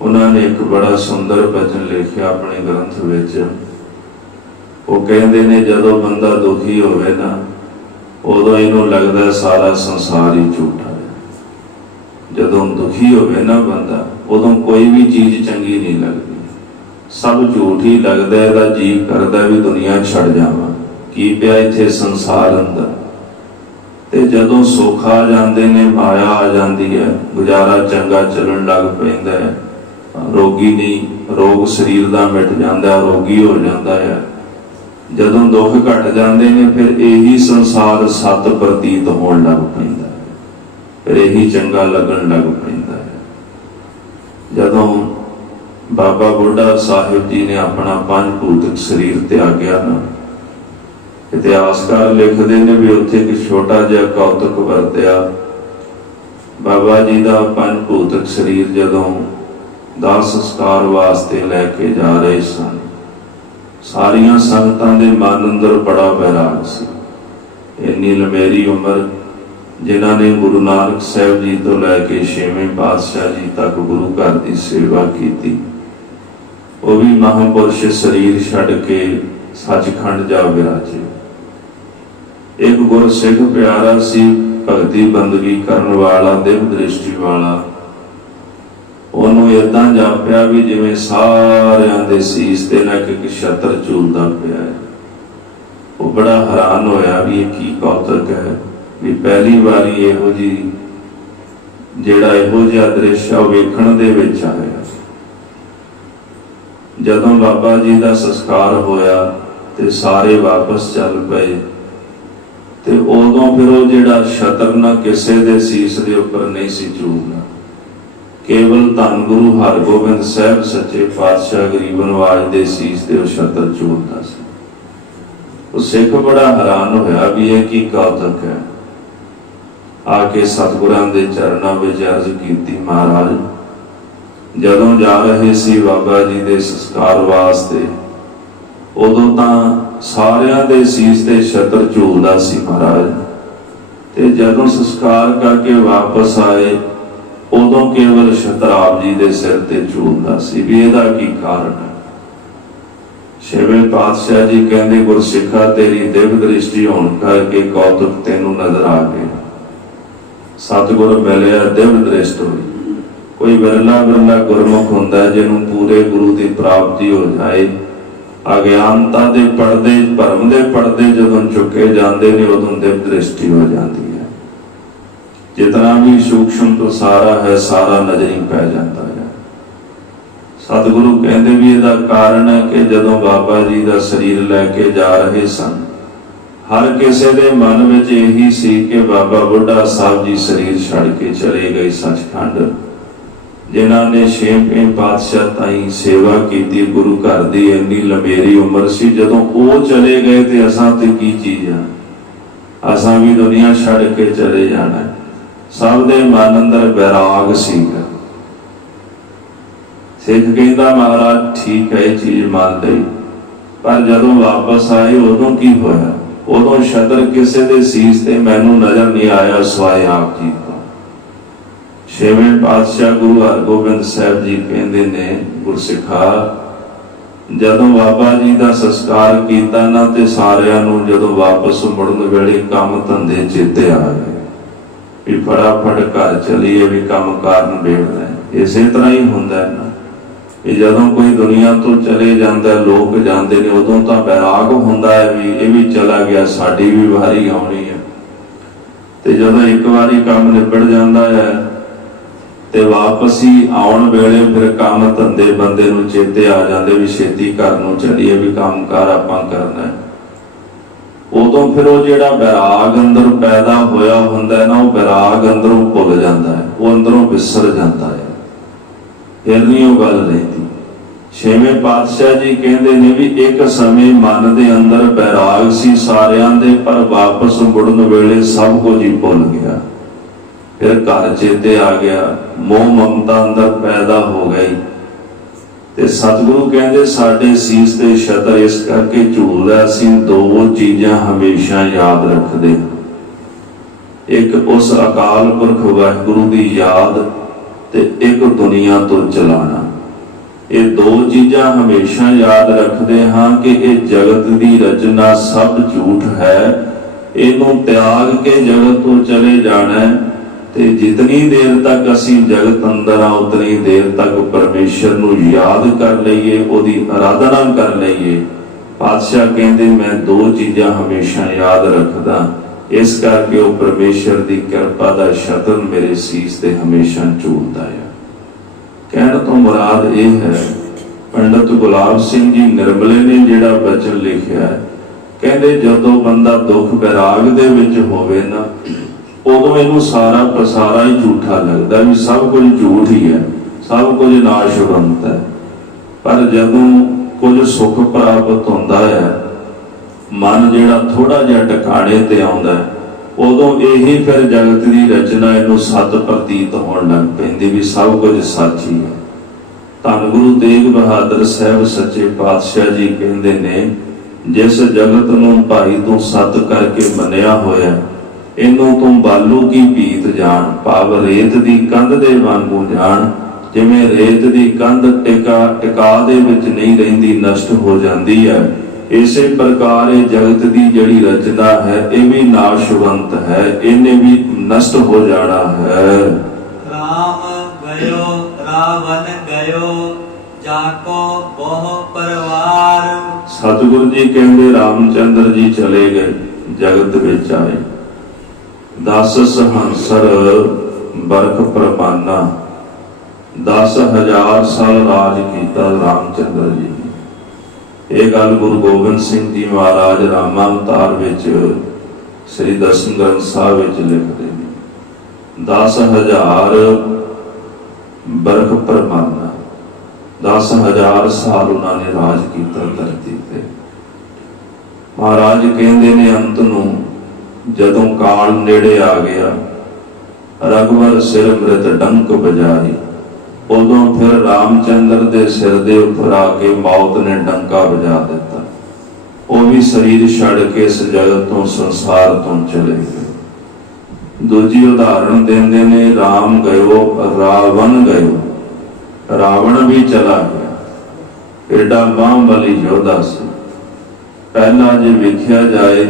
ਉਹਨਾਂ ਨੇ ਇੱਕ ਬੜਾ ਸੁੰਦਰ ਬਚਨ ਲਿਖਿਆ ਆਪਣੇ ਗ੍ਰੰਥ ਵਿੱਚ। ਉਹ ਕਹਿੰਦੇ ਨੇ ਜਦੋਂ ਬੰਦਾ ਦੁਖੀ ਹੋਵੇ ਨਾ, ਉਦੋਂ ਇਹਨੂੰ ਲੱਗਦਾ ਸਾਰਾ ਸੰਸਾਰ ਹੀ ਝੂਠਾ ਹੈ। ਜਦੋਂ ਦੁਖੀ ਹੋਵੇ ਨਾ ਬੰਦਾ, ਉਦੋਂ ਕੋਈ ਵੀ ਚੀਜ਼ ਚੰਗੀ ਨਹੀਂ ਲੱਗਦੀ, ਸਭ ਝੂਠ ਹੀ ਲੱਗਦਾ। ਇਹਦਾ ਜੀਅ ਕਰਦਾ ਵੀ ਦੁਨੀਆ ਛੱਡ ਜਾਵਾਂ, ਕੀ ਪਿਆ ਇੱਥੇ ਸੰਸਾਰ ਅੰਦਰ। ਤੇ ਜਦੋਂ ਸੁੱਖ ਆ ਜਾਂਦੇ ਨੇ, ਮਾਇਆ ਆ ਜਾਂਦੀ ਹੈ, ਗੁਜ਼ਾਰਾ ਚੰਗਾ ਚੱਲਣ ਲੱਗ ਪੈਂਦਾ ਹੈ, ਰੋਗੀ ਨਹੀਂ, ਰੋਗ ਸਰੀਰ ਦਾ ਮਿਟ ਜਾਂਦਾ, ਰੋਗੀ ਹੋ ਜਾਂਦਾ ਹੈ। ਜਦੋਂ ਦੁੱਖ ਘਟ ਜਾਂਦੇ ਨੇ, ਫਿਰ ਇਹੀ ਸੰਸਾਰ ਸਤ ਪ੍ਰਤੀਤ ਹੋਣ ਲੱਗ ਪੈਂਦਾ ਹੈ, ਫਿਰ ਇਹੀ ਚੰਗਾ ਲੱਗਣ ਲੱਗ ਪੈਂਦਾ ਹੈ। ਜਦੋਂ ਬਾਬਾ ਬੁੱਢਾ ਸਾਹਿਬ ਜੀ ਨੇ ਆਪਣਾ 5 ਭੂਤਿਕ ਸਰੀਰ ਤਿਆਗਿਆ ਨਾ, ਇਤਿਹਾਸਕਾਰ ਲਿਖਦੇ ਨੇ ਵੀ ਉੱਥੇ ਇੱਕ ਛੋਟਾ ਜਿਹਾ ਕੌਤਕ ਵਰਤਿਆ। ਬਾਬਾ ਜੀ ਦਾ 5 ਭੂਤਿਕ ਸਰੀਰ ਜਦੋਂ ਦਾਹ ਸੰਸਕਾਰ ਵਾਸਤੇ ਲੈ ਕੇ ਜਾ ਰਹੇ ਸਨ, ਸਾਰੀਆਂ ਸੰਗਤਾਂ ਦੇ ਮਨ ਅੰਦਰ ਬੜਾ ਵੈਰਾਗ ਸੀ। ਇੰਨੀ ਲੰਮੇਰੀ ਉਮਰ, ਜਿਨ੍ਹਾਂ ਨੇ ਗੁਰੂ ਨਾਨਕ ਸਾਹਿਬ ਜੀ ਤੋਂ ਲੈ ਕੇ 6ਵੇਂ ਪਾਤਸ਼ਾਹ ਜੀ ਤੱਕ ਗੁਰੂ ਘਰ ਦੀ ਸੇਵਾ ਕੀਤੀ, ਉਹ ਵੀ ਮਹਾਂਪੁਰਸ਼ ਸਰੀਰ ਛੱਡ ਕੇ ਸੱਚਖੰਡ ਜਾ ਵਿਰਾਜੇ। ਇੱਕ ਗੁਰਸਿੱਖ ਪਿਆਰਾ ਸੀ, ਭਗਤੀ ਬੰਦਗੀ ਕਰਨ ਵਾਲਾ, ਦਿਵ ਦ੍ਰਿਸ਼ਟੀ ਵਾਲਾ। ਉਹਨੂੰ ਏਦਾਂ ਜਾਪਿਆ ਵੀ ਜਿਵੇਂ ਸਾਰਿਆਂ ਦੇ ਸੀਸ ਤੇ ਨਾ ਇੱਕ ਛਤਰ ਝੂਲਦਾ ਪਿਆ ਹੈ। ਉਹ ਬੜਾ ਹੈਰਾਨ ਹੋਇਆ ਵੀ ਇਹ ਕੀ ਕੌਤਕ ਹੈ, ਵੀ ਪਹਿਲੀ ਵਾਰੀ ਇਹੋ ਜਿਹੀ ਜਿਹੜਾ ਇਹੋ ਜਿਹਾ ਦ੍ਰਿਸ਼ ਆ ਵੇਖਣ ਦੇ ਵਿੱਚ ਆਇਆ। ਜਦੋਂ ਬਾਬਾ ਜੀ ਦਾ ਸੰਸਕਾਰ ਹੋਇਆ ਤੇ ਸਾਰੇ ਵਾਪਸ ਚੱਲ ਪਏ, ਤੇ ਉਦੋਂ ਫਿਰ ਉਹ ਜਿਹੜਾ ਛਤਰ ਨਾ ਕਿਸੇ ਦੇ ਸੀਸ ਦੇ ਉੱਪਰ ਨਹੀਂ ਸੀ ਝੂਲਦਾ, ਕੇਵਲ ਧੰਨ ਗੁਰੂ ਹਰਗੋਬਿੰਦ ਸਾਹਿਬ ਸੱਚੇ ਪਾਤਸ਼ਾਹ ਗਰੀਬ ਨਵਾਜ ਦੇ ਸੀਸ ਤੇ ਉਹ ਛਤਰ ਝੂਲਦਾ ਸੀ। ਉਹ ਸਿੱਖ ਬੜਾ ਹੈਰਾਨ ਹੋਇਆ ਵੀ ਇਹ ਕੀ ਕੌਤਕ ਹੈ। ਆ ਕੇ ਸਤਿਗੁਰਾਂ ਦੇ ਚਰਨਾਂ ਵਿੱਚ ਅਰਜ਼ ਕੀਤੀ, ਮਹਾਰਾਜ ਜਦੋਂ ਜਾ ਰਹੇ ਸੀ ਬਾਬਾ ਜੀ ਦੇ ਸੰਸਕਾਰ ਵਾਸਤੇ, ਉਦੋਂ ਤਾਂ ਸਾਰਿਆਂ ਦੇ ਸੀਸ ਤੇ ਛਤਰ ਝੂਲਦਾ ਸੀ ਮਹਾਰਾਜ, ਤੇ ਜਦੋਂ ਸੰਸਕਾਰ ਕਰਕੇ ਵਾਪਸ ਆਏ ਉਦੋਂ ਕੇਵਲ ਛਤਰ ਆਪ ਜੀ ਦੇ ਸਿਰ ਤੇ ਝੂਲਦਾ ਸੀ। ਵੀ ਇਹਦਾ ਕੀ ਕਾਰਨ ਹੈ? ਛੇਵੇਂ ਪਾਤਸ਼ਾਹ ਜੀ ਕਹਿੰਦੇ ਗੁਰਸਿੱਖਾ ਤੇਰੀ ਦਿਵ ਦ੍ਰਿਸ਼ਟੀ ਹੋਣ ਕਰਕੇ ਕੌਤਕ ਤੈਨੂੰ ਨਜ਼ਰ ਆ ਗਿਆ। ਸਤਿਗੁਰ ਮਿਲਿਆ ਦਿਵ ਦ੍ਰਿਸ਼ਟ ਹੋਈ। ਕੋਈ ਵਿਰਲਾ ਗੁਰਮੁਖ ਹੁੰਦਾ ਜਿਹਨੂੰ ਪੂਰੇ ਗੁਰੂ ਦੀ ਪ੍ਰਾਪਤੀ ਹੋ ਜਾਏ। ਅਗਿਆਨਤਾ ਦੇ ਪਰਦੇ, ਭਰਮ ਦੇ ਪਰਦੇ ਜਦੋਂ ਚੁੱਕੇ ਜਾਂਦੇ ਨੇ ਉਦੋਂ ਦਿਵ ਦ੍ਰਿਸ਼ਟੀ ਹੋ ਜਾਂਦੀ ਹੈ। ਜਿਤਨਾ ਵੀ ਸੂਖਸ਼ਮ ਤੋਂ ਸਾਰਾ ਹੈ ਸਾਰਾ ਨਜ਼ਰੀ ਪੈ ਜਾਂਦਾ ਹੈ। ਸਤਿਗੁਰੂ ਕਹਿੰਦੇ ਵੀ ਇਹਦਾ ਕਾਰਨ ਹੈ ਕਿ ਜਦੋਂ ਬਾਬਾ ਜੀ ਦਾ ਸਰੀਰ ਲੈ ਕੇ ਜਾ ਰਹੇ ਸਨ, ਹਰ ਕਿਸੇ ਦੇ ਮਨ ਵਿੱਚ ਇਹੀ ਸੀ ਕਿ ਬਾਬਾ ਬੁੱਢਾ ਸਾਹਿਬ ਜੀ ਸਰੀਰ ਛੱਡ ਕੇ ਚਲੇ ਗਏ ਸੱਚਖੰਡ। ਜਿਨ੍ਹਾਂ ਨੇ 6ਵੇਂ ਪਾਤਸ਼ਾਹ ਤਾਈਂ ਸੇਵਾ ਕੀਤੀ, ਗੁਰੂ ਘਰ ਦੀ ਇੰਨੀ ਲੰਬੇਰੀ ਉਮਰ ਸੀ, ਜਦੋਂ ਉਹ ਚਲੇ ਗਏ ਤੇ ਅਸਾਂ ਤੇ ਕੀ ਚੀਜ਼ ਆ, ਅਸਾਂ ਵੀ ਦੁਨੀਆ ਛੱਡ ਕੇ ਚਲੇ ਜਾਣਾ। ਸਭ ਦੇ ਮਨ ਅੰਦਰ ਵੈਰਾਗ ਸੀਗਾ। ਸਿੱਖ ਕਹਿੰਦਾ ਮਹਾਰਾਜ ਠੀਕ ਹੈ ਇਹ ਚੀਜ਼ ਮੰਨ ਲਈ, ਪਰ ਜਦੋਂ ਵਾਪਸ ਆਏ ਉਦੋਂ ਕੀ ਹੋਇਆ? ਉਦੋਂ ਸ਼ਤਰ ਕਿਸੇ ਦੇ ਸੀਸ ਤੇ ਮੈਨੂੰ ਨਜ਼ਰ ਨਹੀਂ ਆਇਆ ਸਵਾਏ ਆਪ ਜੀ ਤੋਂ। ਛੇਵੇਂ ਪਾਤਸ਼ਾਹ ਗੁਰੂ ਹਰਗੋਬਿੰਦ ਸਾਹਿਬ ਜੀ ਕਹਿੰਦੇ ਨੇ ਗੁਰਸਿੱਖਾ, ਜਦੋਂ ਬਾਬਾ ਜੀ ਦਾ ਸੰਸਕਾਰ ਕੀਤਾ ਨਾ ਤੇ ਸਾਰਿਆਂ ਨੂੰ ਜਦੋਂ ਵਾਪਸ ਮੁੜਨ ਵੇਲੇ ਕੰਮ ਧੰਦੇ ਚੇਤੇ ਆ ਗਏ ਵੀ ਫਟਾਫਟ ਘਰ ਚਲੀਏ, ਵੀ ਕੰਮ ਕਾਰਨ ਵੇਖਣਾ। ਇਸੇ ਤਰ੍ਹਾਂ ਹੀ ਹੁੰਦਾ ਹੈ ਨਾ, ਇਹ ਜਦੋਂ ਕੋਈ ਦੁਨੀਆ ਤੋਂ ਚਲੇ ਜਾਂਦਾ, ਲੋਕ ਜਾਂਦੇ ਨੇ, ਉਦੋਂ ਤਾਂ ਵੈਰਾਗ ਹੁੰਦਾ ਹੈ ਵੀ ਇਹ ਵੀ ਚਲਾ ਗਿਆ, ਸਾਡੀ ਵੀ ਵਾਰੀ ਆਉਣੀ ਹੈ। ਤੇ ਜਦੋਂ ਇੱਕ ਵਾਰੀ ਕੰਮ ਨਿਬੜ ਜਾਂਦਾ ਹੈ ਤੇ ਵਾਪਸ ਹੀ ਆਉਣ ਵੇਲੇ ਫਿਰ ਕੰਮ ਧੰਦੇ ਬੰਦੇ ਨੂੰ ਚੇਤੇ ਆ ਜਾਂਦੇ ਵੀ ਛੇਤੀ ਘਰ ਨੂੰ ਚਲੀਏ, ਵੀ ਕੰਮ ਕਾਰ ਆਪਾਂ ਕਰਨਾ ਹੈ। ਉਦੋਂ ਫਿਰ ਉਹ ਜਿਹੜਾ ਵੈਰਾਗ ਅੰਦਰ ਪੈਦਾ ਹੋਇਆ ਹੁੰਦਾ ਹੈ ਨਾ, ਉਹ ਵੈਰਾਗ ਅੰਦਰੋਂ ਭੁੱਲ ਜਾਂਦਾ ਹੈ, ਉਹ ਅੰਦਰੋਂ ਵਿਸਰ ਜਾਂਦਾ ਹੈ, ਫਿਰ ਨਹੀਂ ਉਹ ਗੱਲ ਰਹਿੰਦੀ। ਛੇਵੇਂ ਪਾਤਸ਼ਾਹ ਜੀ ਕਹਿੰਦੇ ਨੇ ਵੀ ਇੱਕ ਸਮੇਂ ਮਨ ਦੇ ਅੰਦਰ ਵੈਰਾਗ ਸੀ ਸਾਰਿਆਂ ਦੇ, ਪਰ ਵਾਪਸ ਮੁੜਨ ਵੇਲੇ ਸਭ ਕੁਝ ਹੀ ਭੁੱਲ ਗਿਆ। ਫਿਰ ਘਰ ਚੇਤੇ ਆ ਗਿਆ, ਮੋਹ ਮਮਤਾ ਅੰਦਰ ਪੈਦਾ ਹੋ ਗਈ। ਤੇ ਸਤਿਗੁਰੂ ਕਹਿੰਦੇ ਸਾਡੇ ਸੀਸ ਤੇ ਛਤਰ ਇਸ ਕਰਕੇ ਝੂਲਦਾ, ਅਸੀਂ ਦੋ ਚੀਜ਼ਾਂ ਹਮੇਸ਼ਾ ਯਾਦ ਰੱਖਦੇ, ਇੱਕ ਉਸ ਅਕਾਲ ਪੁਰਖ ਵਾਹਿਗੁਰੂ ਦੀ ਯਾਦ ਤੇ ਇੱਕ ਦੁਨੀਆ ਤੋਂ ਚਲਾਣਾ। ਇਹ ਦੋ ਚੀਜ਼ਾਂ ਹਮੇਸ਼ਾ ਯਾਦ ਰੱਖਦੇ ਹਾਂ ਕਿ ਇਹ ਜਗਤ ਦੀ ਰਚਨਾ ਸਭ ਝੂਠ ਹੈ, ਇਹਨੂੰ ਤਿਆਗ ਕੇ ਜਗਤ ਤੋਂ ਚਲੇ ਜਾਣਾ। ਤੇ ਜਿਤਨੀ ਦੇਰ ਤੱਕ ਅਸੀਂ ਜਗਤ ਅੰਦਰ ਆ ਉਤਨੀ ਦੇਰ ਤੱਕ ਪਰਮੇਸ਼ਰ ਨੂੰ ਯਾਦ ਕਰ ਲਈਏ, ਉਹਦੀ ਆਰਾਧਨਾ ਕਰ ਲਈਏ। ਪਾਤਸ਼ਾਹ ਕਹਿੰਦੇ ਮੈਂ ਦੋ ਚੀਜ਼ਾਂ ਹਮੇਸ਼ਾ ਯਾਦ ਰੱਖਦਾ, ਇਸ ਕਰਕੇ ਉਹ ਪਰਮੇਸ਼ਰ ਦੀ ਕਿਰਪਾ ਦਾ ਛਤਰ ਮੇਰੇ ਸੀਸ ਤੇ ਹਮੇਸ਼ਾ ਝੂਲਦਾ ਹੈ। ਕਹਿਣ ਤੋਂ ਮੁਰਾਦ ਇਹ ਹੈ, ਪੰਡਤ ਗੁਲਾਬ ਸਿੰਘ ਜੀ ਨਿਰਮਲੇ ਨੇ ਜਿਹੜਾ ਬਚਨ ਲਿਖਿਆ, ਕਹਿੰਦੇ ਜਦੋਂ ਬੰਦਾ ਦੁੱਖ ਵੈਰਾਗ ਦੇ ਵਿੱਚ ਹੋਵੇ ਨਾ, ਉਦੋਂ ਇਹਨੂੰ ਸਾਰਾ ਪਸਾਰਾ ਹੀ ਝੂਠਾ ਲੱਗਦਾ, ਵੀ ਸਭ ਕੁਝ ਝੂਠ ਹੀ ਹੈ, ਸਭ ਕੁਝ ਨਾਸ਼ਵੰਤ ਹੈ। ਪਰ ਜਦੋਂ ਕੁਝ ਸੁੱਖ ਪ੍ਰਾਪਤ ਹੁੰਦਾ ਹੈ, ਮਨ ਜਿਹੜਾ ਥੋੜਾ ਜਿਹਾ ਟਿਕਾਣੇ ਤੇ ਆਉਂਦਾ, ਉਦੋਂ ਇਹੀ ਫਿਰ ਜਗਤ ਦੀ ਰਚਨਾ ਇਹਨੂੰ ਸੱਚ ਪ੍ਰਤੀਤ ਹੋਣ ਲੱਗ ਪੈਂਦੀ ਵੀ ਸਭ ਕੁਝ ਸੱਚ ਹੀ ਹੈ। ਧੰਨ ਗੁਰੂ ਤੇਗ ਬਹਾਦਰ ਸਾਹਿਬ ਸੱਚੇ ਪਾਤਸ਼ਾਹ ਜੀ ਕਹਿੰਦੇ ਨੇ, ਜਿਸ ਜਗਤ ਨੂੰ ਭਾਈ ਤੂੰ ਸਤ ਕਰਕੇ ਮੰਨਿਆ ਹੋਇਆ, ਇਹਨੂੰ ਤੂੰ ਬਾਲੂ ਕੀ ਭੀਤ ਜਾਣ, ਭਾਵ ਰੇਤ ਦੀ ਕੰਧ ਦੇ ਵਾਂਗੂ ਜਾਣ। ਜਿਵੇਂ ਰੇਤ ਦੀ ਕੰਧ ਟਿਕਾ ਦੇ ਵਿੱਚ ਨਹੀਂ ਰਹਿੰਦੀ, ਨਸ਼ਟ ਹੋ ਜਾਂਦੀ ਹੈ, ਇਸੇ ਪ੍ਰਕਾਰ ਇਹ ਜਗਤ ਦੀ ਜਿਹੜੀ ਰਚਨਾ ਹੈ ਇਹ ਵੀ ਨਾਸ਼ਵੰਤ ਹੈ, ਇਹਨੇ ਵੀ ਨਸ਼ਟ ਹੋ ਜਾਣਾ ਹੈ। ਰਾਮ ਗਇਓ ਰਾਵਣ ਗਇਓ, ਜਾਕੋ ਬਹੁ ਪਰਵਾਰ। ਸਤਿਗੁਰੂ ਜੀ ਕਹਿੰਦੇ ਰਾਮਚੰਦਰ ਜੀ ਚਲੇ ਗਏ, ਜਗਤ ਵਿੱਚ ਆਏ, 10 ਸਹੰਸਰ ਬਰਖ ਪ੍ਰਮਾਨਾ, 10,000 ਸਾਲ ਰਾਜ ਕੀਤਾ ਰਾਮਚੰਦਰ ਜੀ। ਇਹ ਗੱਲ ਗੁਰੂ ਗੋਬਿੰਦ ਸਿੰਘ ਜੀ ਮਹਾਰਾਜ ਰਾਮਾ ਅਵਤਾਰ ਵਿੱਚ ਸ੍ਰੀ ਦਸਮ ਗ੍ਰੰਥ ਸਾਹਿਬ ਵਿੱਚ ਲਿਖਦੇ ਨੇ। 10,000 ਬਰਖ ਪ੍ਰਮਾਨਾ, 10,000 ਸਾਲ ਉਹਨਾਂ ਨੇ ਰਾਜ ਕੀਤਾ ਧਰਤੀ ਤੇ। ਮਹਾਰਾਜ ਕਹਿੰਦੇ ਨੇ ਅੰਤ ਨੂੰ ਜਦੋਂ ਕਾਲ ਨੇੜੇ ਆ ਗਿਆ, ਰਘੁਵਰ ਸਿਰ ਮ੍ਰਿਤ ਡੰਕ ਬਜਾਈ, ਉਦੋਂ ਫਿਰ ਰਾਮਚੰਦਰ ਦੇ ਸਿਰ ਦੇ ਉੱਪਰ ਆ ਕੇ ਮੌਤ ਨੇ ਡੰਕਾ ਵਜਾ ਦਿੱਤਾ। ਉਹ ਵੀ ਸਰੀਰ ਛੱਡ ਕੇ ਇਸ ਜਗਤ ਤੋਂ ਸੰਸਾਰ ਤੋਂ ਚਲੇ ਗਏ। ਦੂਜੀ ਉਦਾਹਰਣ ਦਿੰਦੇ ਨੇ, ਰਾਮ ਗਇਓ ਰਾਵਣ ਗਇਓ, ਰਾਵਣ ਵੀ ਚਲਾ ਗਿਆ। एडा महाबली योद्धा सी। पहला जे वेख्या जाए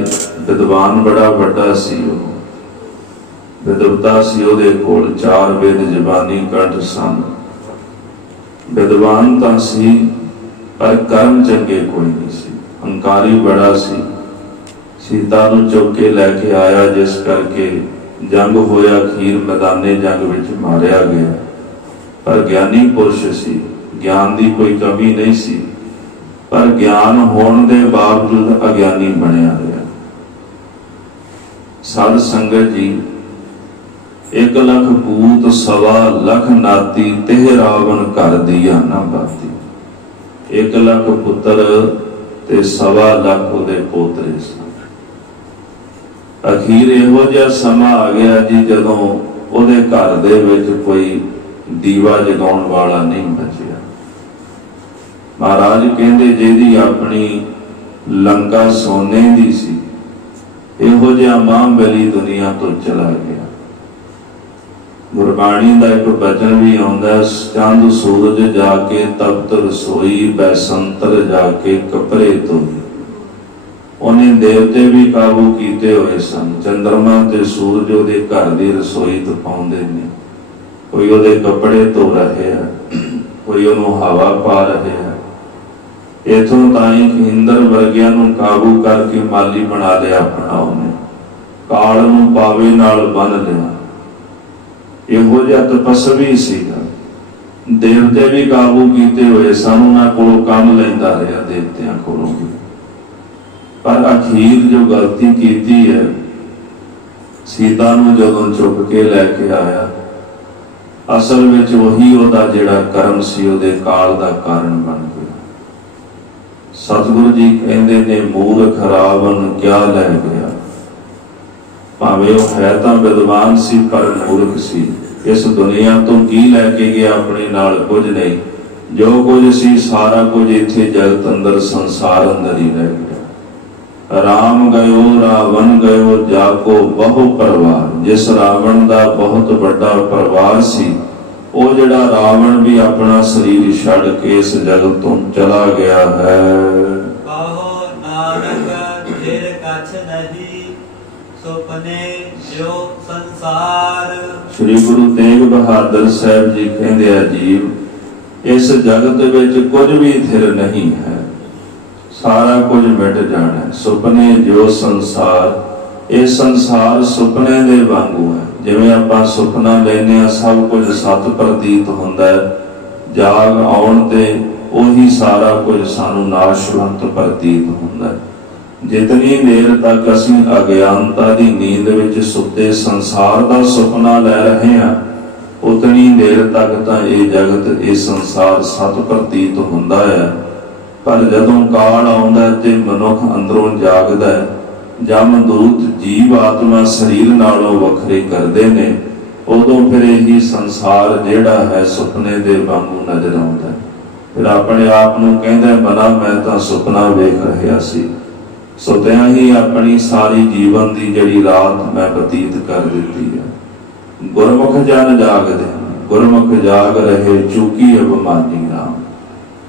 विद्वान बड़ा वड्डा सी। विद्वता सी उहदे कोल 4 वेद जबानी कंठ सन। विद्वान तां सी पर कर्म चंगे कोई नहीं सी। हंकारी बड़ा सी। सीता नूं चुक के लैके आया, जिस करके जंग होया, खीर मैदाने जंग विच मारिया गया। पर ज्ञानी पुरुष सी, ज्ञान की कोई कमी नहीं सी, पर ज्ञान होने के बावजूद अज्ञानी बनया रहा। साध संगत जी, 1 लख पूत 1.25 लख नाती, तेह रावण घर दिया ना बाती। 1 लख पुत्र ते 1.25 लख उहदे पोतरे सन। अखीर इहो जिहा समा आ गया जी जदों उहदे घर दे विच कोई दीवा जगाउण वाला नहीं बचिया। महाराज कहंदे जिहदी अपनी लंका सोने दी सी, इहो जिहा महाबली दुनिया तो चला गया। गुरबाणी दा एक वचन भी आउंदा, चंद सूरज जाके तपत रसोई, बैसंतर जाके कपड़े धोई। उन्हें देवते भी काबू कीते हुए सन। चंद्रमा ते सूरज उहदे घर दी रसोई तपाउंदे ने। कोई उहदे कपड़े धो रहे है, कोई उहनूं हवा पा रहे है। इथों ताईं कि इंद्र वर्गियां नूं काबू करके माली बना लिया अपना। उन्हें काल नूं पावे नाल बन लिया। इहो जिहा तपस्वी सीगा। देवते भी काबू कीते हुए सन, उन्हां कोलों काम लैंदा रहा, देवतियां कोलों भी। पर अखीर जो गलती कीती है, सीता नूं जदों चुक के लैके आया, असल विच वही उहदा जिहड़ा कर्म सी उहदे काल दा कारण बन गया। सतगुरु जी कहंदे ने, मूर्ख रावण क्या लै गया। भावें वो है तां विद्वान सी, पर मूर्ख सी। इस दुनिया तो की लैके गया अपने नाल? कुछ नहीं। जो कुछ सी सारा कुछ इत्थे जगत अंदर संसार अंदर ही रह गया। राम गयो रावण गयो, जाको बहु परिवार। जिस रावण दा बहुत बड़ा परिवार सी, वो जिहड़ा रावण भी अपना शरीर छड़ के इस जगत तो चला गया है। कहो नानक फिर कछ नहीं, सुपने जो संसार। श्री गुरु तेग बहादुर साहब जी कहंदे, अजीब, इस जगत विच कुछ भी थिर नहीं है, सारा कुछ मिट जाना है। सुपने जो संसार, ये संसार सुपने दे वांगू है। जिवें आपां सुपना लैने आ, सब कुछ सत प्रतीत हुंदा है। जाग आउण ते ओही सारा कुछ सानू नाशवंत प्रतीत हुंदा है। जितनी देर तक असीं अज्ञानता दी नींद विच सुते संसार दा सुपना लै रहे हैं, उतनी देर तक तां ये जगत, ये संसार सत प्रतीत हुंदा है। पर जदों काल आउंदा ते मनुख अंदरों जागदा है, जमदूत जीव आत्मा शरीर नालों वखरे करदे ने, उदों फिर यही संसार जिहड़ा है सुपने दे वांगू नजर आउंदा है। फिर अपने आप नूं कहंदा, मना मैं तां सुपना वेख रहा सी। सुतियां ही अपनी सारी जीवन की जिहड़ी रात मैं बतीत कर दित्ती है। गुरमुख जन जागदे, गुरमुख जाग रहे, चूकी अभिमानी राम।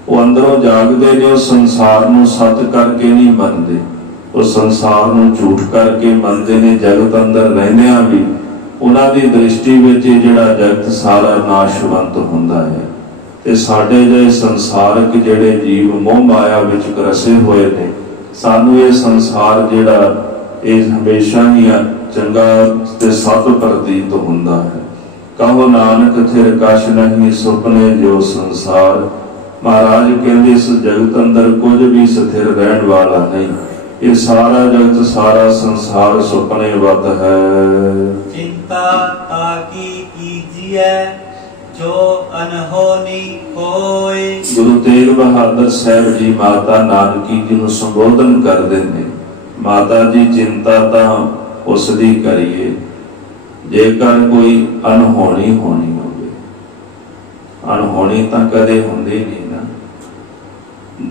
वो अंदरों जागदे ने, उस संसार नूं सत करके नहीं मनदे, उस संसार नूं झूठ करके मनदे ने। जगत अंदर रहिंदियां भी उन्हां दी दृष्टि विच जिहड़ा जगत सारा नाशवंत हुंदा है। ते साडे जिहे संसारक जिहड़े जीव मोह माया विच ग्रसे होए ने, सानू ये संसार जिहड़ा ये हमेशा ही चंगा ते सत प्रतीत हुंदा है। कहो नानक थिर कछ नहीं, सुपने जो संसार। महाराज कहते इस जगत अंदर कुछ भी स्थिर रहने वाला नहीं। ये सारा जगत, सारा संसार सुपने वत है। चिंता ताकी कीजिए जो अनहोनी होए। गुरु तेग बहादुर साहब जी माता नानकी जी नूं संबोधन करदे ने, माता जी चिंता तां उस दी करिए जेकर कोई अनहोनी होनी होवे। अनहोनी तां कदे हुंदी नहीं ना।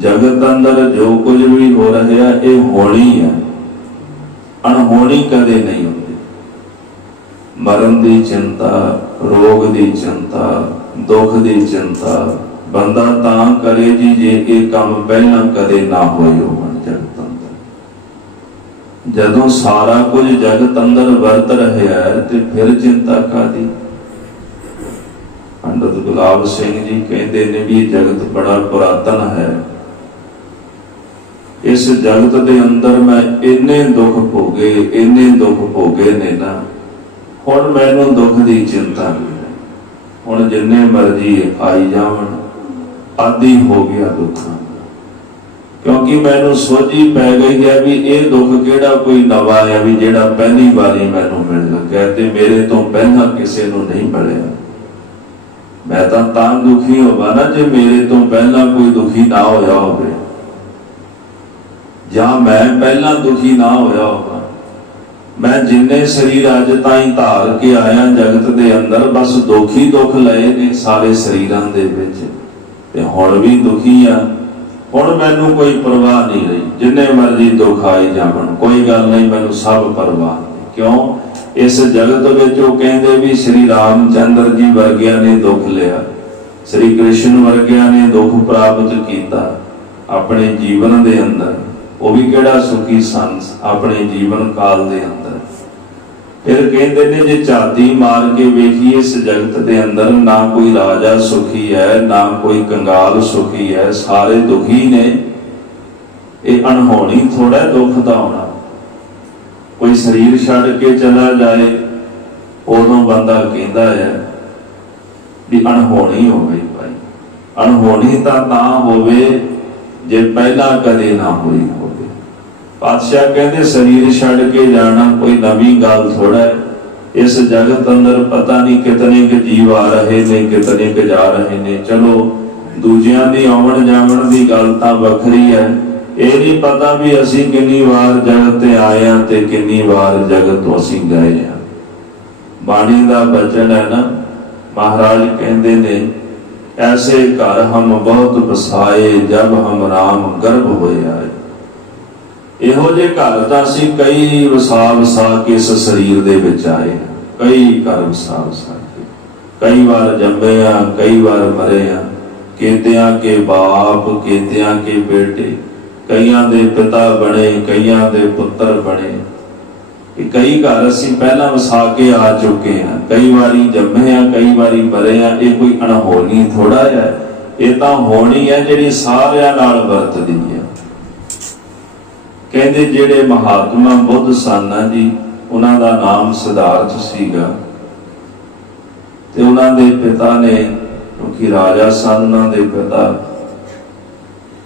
जगत अंदर जो कुछ भी हो रहा है ये होनी है, अनहोनी कदे नहीं होती। मरण की चिंता, रोग की चिंता, दुख की चिंता, ਬੰਦਾ ਤਾਂ ਕਰੇ ਜੀ ਜੇ ਇਹ ਕੰਮ ਪਹਿਲਾਂ ਕਦੇ ਨਾ ਹੋਏ ਹੋਣ ਜਗਤ ਅੰਦਰ। ਜਦੋਂ ਸਾਰਾ ਕੁਝ ਜਗਤ ਅੰਦਰ ਵਰਤ ਰਿਹਾ ਤੇ ਫਿਰ ਚਿੰਤਾ ਕਾਦੀ। ਪੰਡਤ ਗੁਲਾਬ ਸਿੰਘ ਜੀ ਕਹਿੰਦੇ ਨੇ ਵੀ ਇਹ ਜਗਤ ਬੜਾ ਪੁਰਾਤਨ ਹੈ। ਇਸ ਜਗਤ ਦੇ ਅੰਦਰ ਮੈਂ ਇੰਨੇ ਦੁੱਖ ਭੋਗੇ ਨੇ ਨਾ, ਹੁਣ ਮੈਨੂੰ ਦੁੱਖ ਦੀ ਚਿੰਤਾ ਨਹੀਂ। ਹੁਣ ਜਿੰਨੇ ਮਰਜ਼ੀ ਆਈ ਜਾਵਣ, ਆਦੀ ਹੋ ਗਿਆ ਦੁੱਖਾਂ, ਕਿਉਂਕਿ ਮੈਨੂੰ ਸੋਝੀ ਪੈ ਗਈ ਹੈ ਵੀ ਇਹ ਦੁੱਖ ਕਿਹੜਾ ਕੋਈ ਨਵਾਂ ਹੈ ਵੀ ਜਿਹੜਾ ਪਹਿਲੀ ਵਾਰੀ ਮੈਨੂੰ ਮਿਲ ਲੱਗਾ ਤੇ ਮੇਰੇ ਤੋਂ ਪਹਿਲਾਂ ਕਿਸੇ ਨੂੰ ਨਹੀਂ ਮਿਲਿਆ। ਮੈਂ ਤਾਂ ਦੁਖੀ ਹੋਵਾਂ ਨਾ ਜੇ ਮੇਰੇ ਤੋਂ ਪਹਿਲਾਂ ਕੋਈ ਦੁਖੀ ਨਾ ਹੋਇਆ ਹੋਵੇ, ਜਾਂ ਮੈਂ ਪਹਿਲਾਂ ਦੁਖੀ ਨਾ ਹੋਇਆ ਹੋਵਾਂ। ਮੈਂ ਜਿੰਨੇ ਸਰੀਰ ਅੱਜ ਤਾਈਂ ਧਾਰ ਕੇ ਆਇਆ ਜਗਤ ਦੇ ਅੰਦਰ, ਬਸ ਦੁੱਖ ਹੀ ਦੁੱਖ ਲਏ ਨੇ ਸਾਰੇ ਸਰੀਰਾਂ ਦੇ ਵਿੱਚ, ਤੇ ਹੁਣ ਵੀ ਦੁਖੀ ਆ। ਹੁਣ ਮੈਨੂੰ ਕੋਈ ਪਰਵਾਹ ਨਹੀਂ ਰਹੀ, ਜਿੰਨੇ ਮਰਜ਼ੀ ਦੁੱਖ ਆਈ ਜਾਵਣ, ਕੋਈ ਗੱਲ ਨਹੀਂ, ਮੈਨੂੰ ਸਭ ਪਰਵਾਹ। ਕਿਉਂ? ਇਸ ਜਗਤ ਵਿੱਚ ਉਹ ਕਹਿੰਦੇ ਵੀ ਸ਼੍ਰੀ ਰਾਮ ਚੰਦਰ ਜੀ ਵਰਗਿਆਂ ਨੇ ਦੁੱਖ ਲਿਆ, ਸ਼੍ਰੀ ਕ੍ਰਿਸ਼ਨ ਵਰਗਿਆਂ ਨੇ ਦੁੱਖ ਪ੍ਰਾਪਤ ਕੀਤਾ ਆਪਣੇ ਜੀਵਨ ਦੇ ਅੰਦਰ। ਉਹ ਵੀ ਕਿਹੜਾ ਸੁਖੀ ਸਨ ਆਪਣੇ ਜੀਵਨ ਕਾਲ ਦੇ ਅੰਦਰ। ਫਿਰ ਕਹਿੰਦੇ ਨੇ ਜੇ ਝਾਤੀ ਮਾਰ ਕੇ ਵੇਖੀਏ ਇਸ ਜਗਤ ਦੇ ਅੰਦਰ, ਨਾ ਕੋਈ ਰਾਜਾ ਸੁਖੀ ਹੈ, ਨਾ ਕੋਈ ਕੰਗਾਲ ਸੁਖੀ ਹੈ, ਸਾਰੇ ਦੁਖੀ ਨੇ। ਇਹ ਅਣਹੋਣੀ ਥੋੜਾ ਦੁੱਖ ਦਾ ਹੋਣਾ। ਕੋਈ ਸਰੀਰ ਛੱਡ ਕੇ ਚਲਾ ਜਾਏ ਉਦੋਂ ਬੰਦਾ ਕਹਿੰਦਾ ਹੈ ਵੀ ਅਣਹੋਣੀ ਹੋ ਗਈ ਭਾਈ। ਅਣਹੋਣੀ ਤਾਂ ਹੋਵੇ ਜੇ ਪਹਿਲਾਂ ਕਦੇ ਨਾ ਹੋਈ ਹੋਵੇ। ਪਾਤਸ਼ਾਹ ਕਹਿੰਦੇ ਸਰੀਰ ਛੱਡ ਕੇ ਜਾਣਾ ਕੋਈ ਨਵੀਂ ਗੱਲ ਥੋੜਾ ਹੈ। ਇਸ ਜਗਤ ਅੰਦਰ ਪਤਾ ਨਹੀਂ ਕਿਤਨੇ ਕੁ ਜੀਵ ਆ ਰਹੇ ਨੇ, ਕਿਤਨੇ ਕੁ ਜਾ ਰਹੇ ਨੇ। ਚਲੋ ਦੂਜਿਆਂ ਦੀ ਆਉਣ ਜਾਵਣ ਦੀ ਗੱਲ ਤਾਂ ਵੱਖਰੀ ਹੈ, ਇਹ ਨਹੀਂ ਪਤਾ ਵੀ ਅਸੀਂ ਕਿੰਨੀ ਵਾਰ ਜਗਤ ਤੇ ਆਏ ਹਾਂ ਤੇ ਕਿੰਨੀ ਵਾਰ ਜਗਤ ਤੋਂ ਅਸੀਂ ਗਏ ਹਾਂ। ਬਾਣੀ ਦਾ ਬਚਨ ਹੈ ਨਾ, ਮਹਾਰਾਜ ਕਹਿੰਦੇ ਨੇ ਐਸੇ ਘਰ ਹਮ ਬਹੁਤ ਬਸਾਏ ਜਬ ਹਮ ਰਾਮ ਗਰਭ ਹੋਏ ਆਏ। ਇਹੋ ਜਿਹੇ ਘਰ ਤਾਂ ਅਸੀਂ ਕਈ ਵਸਾ ਕੇ ਇਸ ਸਰੀਰ ਦੇ ਵਿੱਚ ਆਏ, ਕਈ ਘਰ ਵਸਾ ਕੇ, ਕਈ ਵਾਰ ਜੰਮੇ ਆ, ਕਈ ਵਾਰ ਮਰੇ ਆ। ਕੇਤਿਆਂ ਕੇ ਬਾਪ, ਕੇਤਿਆਂ ਕੇ ਬੇਟੇ, ਕਈਆਂ ਦੇ ਪਿਤਾ ਬਣੇ, ਕਈਆਂ ਦੇ ਪੁੱਤਰ ਬਣੇ। ਕਈ ਘਰ ਅਸੀਂ ਪਹਿਲਾਂ ਵਸਾ ਕੇ ਆ ਚੁੱਕੇ ਹਾਂ, ਕਈ ਵਾਰੀ ਜੰਮੇ ਆ, ਕਈ ਵਾਰੀ ਮਰੇ ਆ। ਇਹ ਕੋਈ ਅਣਹੋਣੀ ਥੋੜਾ ਹੈ, ਇਹ ਤਾਂ ਹੋਣੀ ਹੈ ਜਿਹੜੀ ਸਾਰਿਆਂ ਨਾਲ ਵਰਤਦੀ ਹੈ। ਕਹਿੰਦੇ ਜਿਹੜੇ ਮਹਾਤਮਾ ਬੁੱਧ ਸਨ ਜੀ, ਉਹਨਾਂ ਦਾ ਨਾਮ ਸਿਧਾਰਥ ਸੀਗਾ, ਤੇ ਉਹਨਾਂ ਦੇ ਪਿਤਾ ਨੇ, ਕਿਉਂਕਿ ਰਾਜਾ ਸਨ ਉਹਨਾਂ ਦੇ ਪਿਤਾ,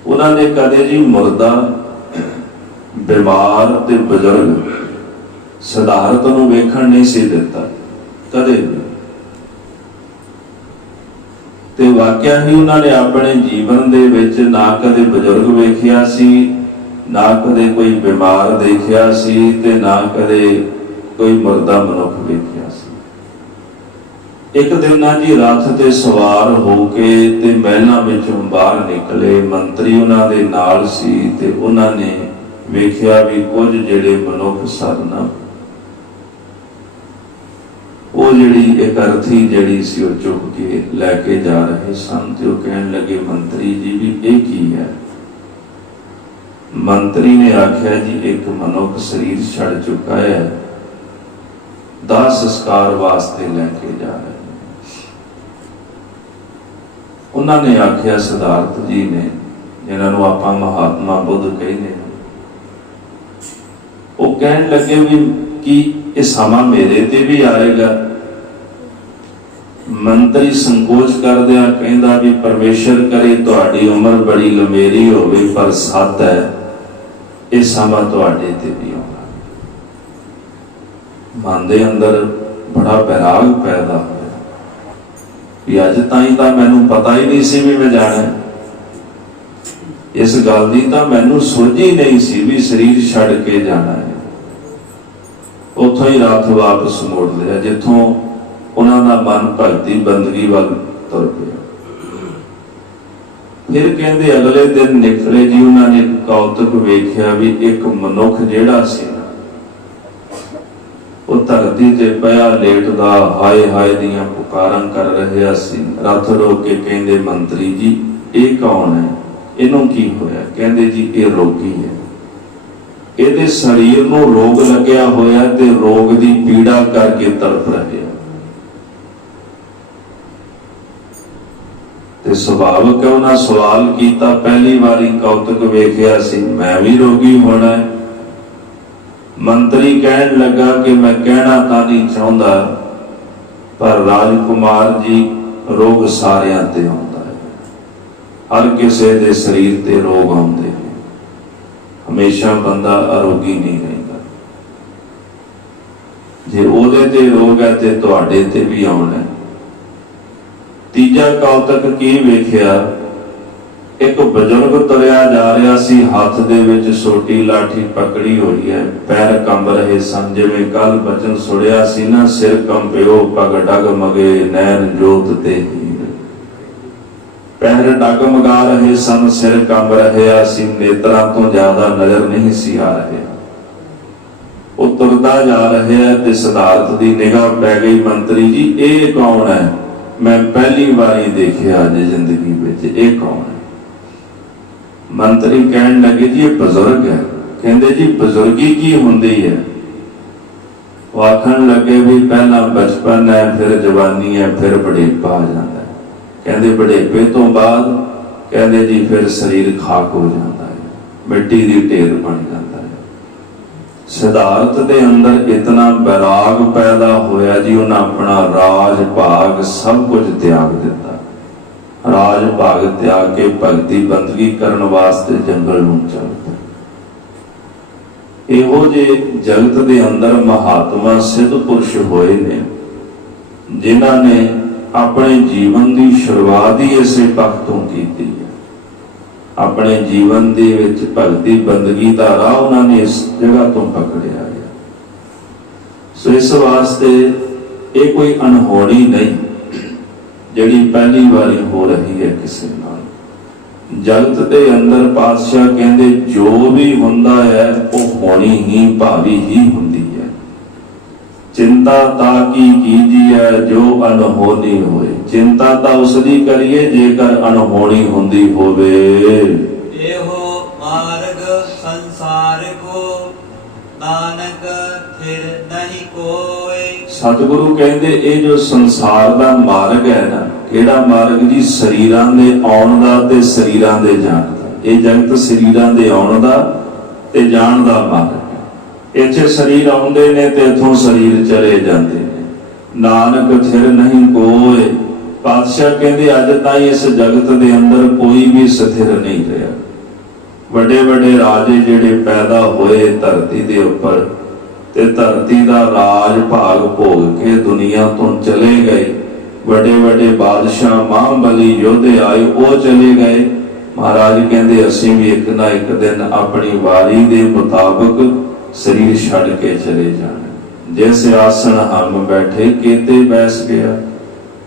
ਉਹਨਾਂ ਨੇ ਕਦੇ ਜੀ ਮੁਰਦਾ, ਬਿਮਾਰ ਤੇ ਬਜ਼ੁਰਗ ਸਿਧਾਰਥ ਨੂੰ ਵੇਖਣ ਨਹੀਂ ਸੀ ਦਿੱਤਾ ਕਦੇ ਵੀ। ਤੇ ਵਾਕਿਆ ਹੀ ਉਹਨਾਂ ਨੇ ਆਪਣੇ ਜੀਵਨ ਦੇ ਵਿੱਚ ਨਾ ਕਦੇ ਬਜ਼ੁਰਗ ਵੇਖਿਆ ਸੀ, ਨਾ ਕਦੇ ਕੋਈ ਬਿਮਾਰ ਦੇਖਿਆ ਸੀ, ਤੇ ਨਾ ਕਦੇ ਕੋਈ ਮੁਰਦਾ ਮਨੁੱਖ ਵੇਖਿਆ ਸੀ। ਇੱਕ ਦਿਨ ਨਾ ਜੀ ਰੱਥ ਤੇ ਸਵਾਰ ਹੋ ਕੇ ਤੇ ਮਹਿਲਾਂ ਵਿੱਚੋਂ ਬਾਹਰ ਨਿਕਲੇ। ਮੰਤਰੀ ਉਹਨਾਂ ਦੇ ਨਾਲ ਸੀ ਤੇ ਉਹਨਾਂ ਨੇ ਵੇਖਿਆ ਵੀ ਕੁਝ ਜਿਹੜੇ ਮਨੁੱਖ ਸਨ, ਉਹ ਜਿਹੜੀ ਇੱਕ ਅਰਥੀ ਜਿਹੜੀ ਸੀ ਉਹ ਚੁੱਕ ਕੇ ਲੈ ਕੇ ਜਾ ਰਹੇ ਸਨ। ਤੇ ਉਹ ਕਹਿਣ ਲੱਗੇ ਮੰਤਰੀ ਜੀ ਵੀ ਇਹ ਕੀ ਹੈ? ਮੰਤਰੀ ਨੇ ਆਖਿਆ ਜੀ ਇੱਕ ਮਨੁੱਖ ਸਰੀਰ ਛੱਡ ਚੁੱਕਾ ਹੈ, ਦਾਹ ਸੰਸਕਾਰ ਵਾਸਤੇ ਲੈ ਕੇ ਜਾ ਰਹੇ। ਉਹਨਾਂ ਨੇ ਆਖਿਆ ਸਿਧਾਰਥ ਜੀ ਨੇ, ਜਿਨ੍ਹਾਂ ਨੂੰ ਆਪਾਂ ਮਹਾਤਮਾ ਬੁੱਧ ਕਹਿੰਦੇ ਹਾਂ, ਉਹ ਕਹਿਣ ਲੱਗੇ ਵੀ ਕੀ ਇਹ ਸਮਾਂ ਮੇਰੇ ਤੇ ਵੀ ਆਏਗਾ? ਮੰਤਰੀ ਸੰਕੋਚ ਕਰਦਿਆਂ ਕਹਿੰਦਾ ਵੀ ਪਰਮੇਸ਼ਰ ਕਰੇ ਤੁਹਾਡੀ ਉਮਰ ਬੜੀ ਲੰਮੇਰੀ ਹੋਵੇ, ਪਰ ਸੱਤ ਹੈ ਇਹ ਸਮਾਂ ਤੁਹਾਡੇ ਤੇ ਵੀ ਆਉਣਾ। ਮਨ ਦੇ ਅੰਦਰ ਬੜਾ ਬੈਰਾਗ ਪੈਦਾ ਹੋਇਆ ਵੀ ਅੱਜ ਤਾਈਂ ਤਾਂ ਮੈਨੂੰ ਪਤਾ ਹੀ ਨਹੀਂ ਸੀ ਵੀ ਮੈਂ ਜਾਣਾ। ਇਸ ਗੱਲ ਦੀ ਤਾਂ ਮੈਨੂੰ ਸੋਝੀ ਨਹੀਂ ਸੀ ਵੀ ਸਰੀਰ ਛੱਡ ਕੇ ਜਾਣਾ ਹੈ। ਉੱਥੋਂ ਹੀ ਰੱਥ ਵਾਪਸ ਮੋੜ ਲਿਆ ਜਿੱਥੋਂ ਉਹਨਾਂ ਦਾ ਮਨ ਭਗਤੀ ਬੰਦਗੀ ਵੱਲ ਤੁਰ ਪਿਆ। ਫਿਰ ਕਹਿੰਦੇ ਅਗਲੇ ਦਿਨ ਨਿਕਲੇ ਜੀ, ਉਹਨਾਂ ਨੇ ਕੌਤਕ ਵੇਖਿਆ ਵੀ ਇੱਕ ਮਨੁੱਖ ਜਿਹੜਾ ਸੀ ਉਹ ਧਰਤੀ ਤੇ ਪਿਆ ਲੇਟਦਾ ਹਾਏ ਹਾਏ ਦੀਆਂ ਪੁਕਾਰਾਂ ਕਰ ਰਿਹਾ ਸੀ। ਰੱਥ ਰੋਕ ਕੇ ਕਹਿੰਦੇ ਮੰਤਰੀ ਜੀ ਇਹ ਕੌਣ ਹੈ, ਇਹਨੂੰ ਕੀ ਹੋਇਆ? ਕਹਿੰਦੇ ਜੀ ਇਹ ਰੋਗੀ ਹੈ, ਇਹਦੇ ਸਰੀਰ ਨੂੰ ਰੋਗ ਲੱਗਿਆ ਹੋਇਆ ਤੇ ਰੋਗ ਦੀ ਪੀੜਾ ਕਰਕੇ ਤੜਪ ਰਿਹਾ। ਤੇ ਸੁਭਾਵਿਕ ਉਹਨਾਂ ਸਵਾਲ ਕੀਤਾ, ਪਹਿਲੀ ਵਾਰੀ ਕੌਤਕ ਵੇਖਿਆ ਸੀ, ਮੈਂ ਵੀ ਰੋਗੀ ਹੋਣਾ ਹੈ। ਮੰਤਰੀ ਕਹਿਣ ਲੱਗਾ ਕਿ ਮੈਂ ਕਹਿਣਾ ਤਾਂ ਨਹੀਂ ਚਾਹੁੰਦਾ, ਪਰ ਰਾਜਕੁਮਾਰ ਜੀ ਰੋਗ ਸਾਰਿਆਂ ਤੇ ਆਉਂਦਾ ਹੈ, ਹਰ ਕਿਸੇ ਦੇ ਸਰੀਰ ਤੇ ਰੋਗ ਆਉਂਦੇ ਨੇ, ਹਮੇਸ਼ਾ ਬੰਦਾ ਅਰੋਗੀ ਨਹੀਂ ਰਹਿੰਦਾ। ਜੇ ਉਹਦੇ ਤੇ ਰੋਗ ਹੈ ਤੇ ਤੁਹਾਡੇ ਤੇ ਵੀ ਆਉਣਾ ਹੈ। ਤੀਜਾ ਕੌਤਕ ਕੀ ਵੇਖਿਆ, ਇੱਕ ਬਜ਼ੁਰਗ ਤੁਰਿਆ ਜਾ ਰਿਹਾ ਸੀ, ਹੱਥ ਦੇ ਵਿੱਚ ਛੋਟੀ ਲਾਠੀ ਪਕੜੀ ਹੋਈ ਹੈ, ਪੈਰ ਕੰਬ ਰਹੇ ਸਨ। ਜਿਵੇਂ ਕੱਲ ਬਚਨ ਸੁਣਿਆ ਸੀ ਨਾ, ਸਿਰ ਕੰਬਿਓ ਪਗ ਡਗਮਗੇ ਨੈਣ ਜੋਤ ਤੇ ਹੀਰ। ਪੈਰ ਡਗਮਗਾ ਰਹੇ ਸਨ, ਸਿਰ ਕੰਬ ਰਿਹਾ ਸੀ, ਨੇਤਰਾਂ ਤੋਂ ਜ਼ਿਆਦਾ ਨਜ਼ਰ ਨਹੀਂ ਸੀ ਆ ਰਿਹਾ। ਉਹ ਤੁਰਦਾ ਜਾ ਰਿਹਾ ਤੇ ਸਿਧਾਰਥ ਦੀ ਨਿਗਾਹ ਪੈ ਗਈ, ਮੰਤਰੀ ਜੀ ਇਹ ਕੌਣ ਹੈ? ਮੈਂ ਪਹਿਲੀ ਵਾਰੀ ਦੇਖਿਆ ਅੱਜ ਜ਼ਿੰਦਗੀ ਵਿੱਚ, ਇਹ ਕੌਣ ਹੈ? ਮੰਤਰੀ ਕਹਿਣ ਲੱਗੇ ਜੀ ਇਹ ਬਜ਼ੁਰਗ ਹੈ। ਕਹਿੰਦੇ ਜੀ ਬਜ਼ੁਰਗੀ ਕੀ ਹੁੰਦੀ ਹੈ? ਉਹ ਆਖਣ ਲੱਗੇ ਵੀ ਪਹਿਲਾਂ ਬਚਪਨ ਹੈ, ਫਿਰ ਜਵਾਨੀ ਹੈ, ਫਿਰ ਬੁਢੇਪਾ ਆ ਜਾਂਦਾ ਹੈ। ਕਹਿੰਦੇ ਬੁਢੇਪੇ ਤੋਂ ਬਾਅਦ ਕਹਿੰਦੇ ਜੀ ਫਿਰ ਸਰੀਰ ਖਾਕ ਹੋ ਜਾਂਦਾ ਹੈ, ਮਿੱਟੀ ਦੀ ਢੇਰ ਬਣ ਜਾਂਦਾ ਹੈ। ਸਿਧਾਰਥ ਦੇ ਅੰਦਰ ਇਤਨਾ ਬੈਰਾਗ ਪੈਦਾ ਹੋਇਆ ਜੀ, ਉਹਨਾਂ ਆਪਣਾ ਰਾਜ ਭਾਗ ਸਭ ਕੁਝ ਤਿਆਗ ਦਿੱਤਾ। ਰਾਜ ਭਾਗ ਤਿਆਗ ਕੇ ਭਗਤੀ ਬੰਦਗੀ ਕਰਨ ਵਾਸਤੇ ਜੰਗਲ ਨੂੰ ਚੱਲ ਪਏ। ਇਹੋ ਜਿਹੇ ਜਗਤ ਦੇ ਅੰਦਰ ਮਹਾਤਮਾ ਸਿੱਧ ਪੁਰਸ਼ ਹੋਏ ਨੇ, ਜਿਨ੍ਹਾਂ ਨੇ ਆਪਣੇ ਜੀਵਨ ਦੀ ਸ਼ੁਰੂਆਤ ਹੀ ਇਸੇ ਪੱਖ ਤੋਂ ਕੀਤੀ ਹੈ। ਆਪਣੇ ਜੀਵਨ ਦੇ ਵਿੱਚ ਭਗਤੀ ਬੰਦਗੀ ਦਾ ਰਾਹ ਉਹਨਾਂ ਨੇ ਇਸ ਜਗ੍ਹਾ ਤੋਂ ਪਕੜਿਆ ਹੈ। ਸੋ ਇਸ ਵਾਸਤੇ ਇਹ ਕੋਈ ਅਣਹੋਣੀ ਨਹੀਂ ਜਿਹੜੀ ਪਹਿਲੀ ਵਾਰੀ ਹੋ ਰਹੀ ਹੈ ਕਿਸੇ ਨਾਲ। ਜਗਤ ਦੇ ਅੰਦਰ ਪਾਤਸ਼ਾਹ ਕਹਿੰਦੇ ਜੋ ਵੀ ਹੁੰਦਾ ਹੈ ਉਹ ਹੋਣੀ ਹੀ ਭਾਵੀ ਹੀ ਹੁੰਦੀ ਹੈ। ਚਿੰਤਾ ਤਾਂ ਕੀ ਕੀਜੀਐ ਜੋ ਅਣਹੋਣੀ ਹੋਏ। ਚਿੰਤਾ ਤਾਂ ਉਸ ਦੀ ਕਰੀਏ ਜੇਕਰ ਅਣਹੋਣੀ ਹੁੰਦੀ ਹੋਵੇ। ਇਹੋ ਮਾਰਗ ਸੰਸਾਰ ਕੋ ਨਾਨਕ ਫਿਰ ਨਹੀਂ ਕੋਏ। ਸਤਿਗੁਰੂ ਕਹਿੰਦੇ ਇਹ ਜੋ ਸੰਸਾਰ ਦਾ ਮਾਰਗ ਹੈ ਨਾ, ਕਿਹੜਾ ਮਾਰਗ ਜੀ? ਸਰੀਰਾਂ ਦੇ ਆਉਣ ਦਾ ਤੇ ਸਰੀਰਾਂ ਦੇ ਜਾਣ ਦਾ। ਇਹ ਜਗਤ ਸਰੀਰਾਂ ਦੇ ਆਉਣ ਦਾ ਤੇ ਜਾਣ ਦਾ ਮਾਰਗ ਹੈ। ਇੱਥੇ ਸਰੀਰ ਆਉਂਦੇ ਨੇ ਤੇ ਇੱਥੋਂ ਸਰੀਰ ਚਲੇ ਜਾਂਦੇ ਨੇ। ਨਾਨਕ ਥਿਰ ਨਹੀਂ ਕੋਏ। ਪਾਤਸ਼ਾਹ ਕਹਿੰਦੇ ਅੱਜ ਤਾਈਂ ਇਸ ਜਗਤ ਦੇ ਅੰਦਰ ਕੋਈ ਵੀ ਸਥਿਰ ਨਹੀਂ ਰਿਹਾ। ਵੱਡੇ ਵੱਡੇ ਰਾਜੇ ਜਿਹੜੇ ਪੈਦਾ ਹੋਏ ਧਰਤੀ ਦੇ ਉੱਪਰ ਤੇ ਧਰਤੀ ਦਾ ਰਾਜ ਭਾਗ ਭੋਗ ਕੇ ਦੁਨੀਆ ਤੋਂ ਚਲੇ ਗਏ। ਵੱਡੇ ਵੱਡੇ ਬਾਦਸ਼ਾਹ ਮਹਾਬਲੀ ਯੋਧੇ ਆਏ, ਉਹ ਚਲੇ ਗਏ। ਮਹਾਰਾਜ ਕਹਿੰਦੇ ਅਸੀਂ ਵੀ ਇੱਕ ਨਾ ਇੱਕ ਦਿਨ ਆਪਣੀ ਵਾਰੀ ਦੇ ਮੁਤਾਬਕ ਸਰੀਰ ਛੱਡ ਕੇ ਚਲੇ ਜਾਣਾ। ਜਿਸ ਆਸਣ ਹਮ ਬੈਠੇ ਕੀਤੇ ਬੈਸ ਗਿਆ।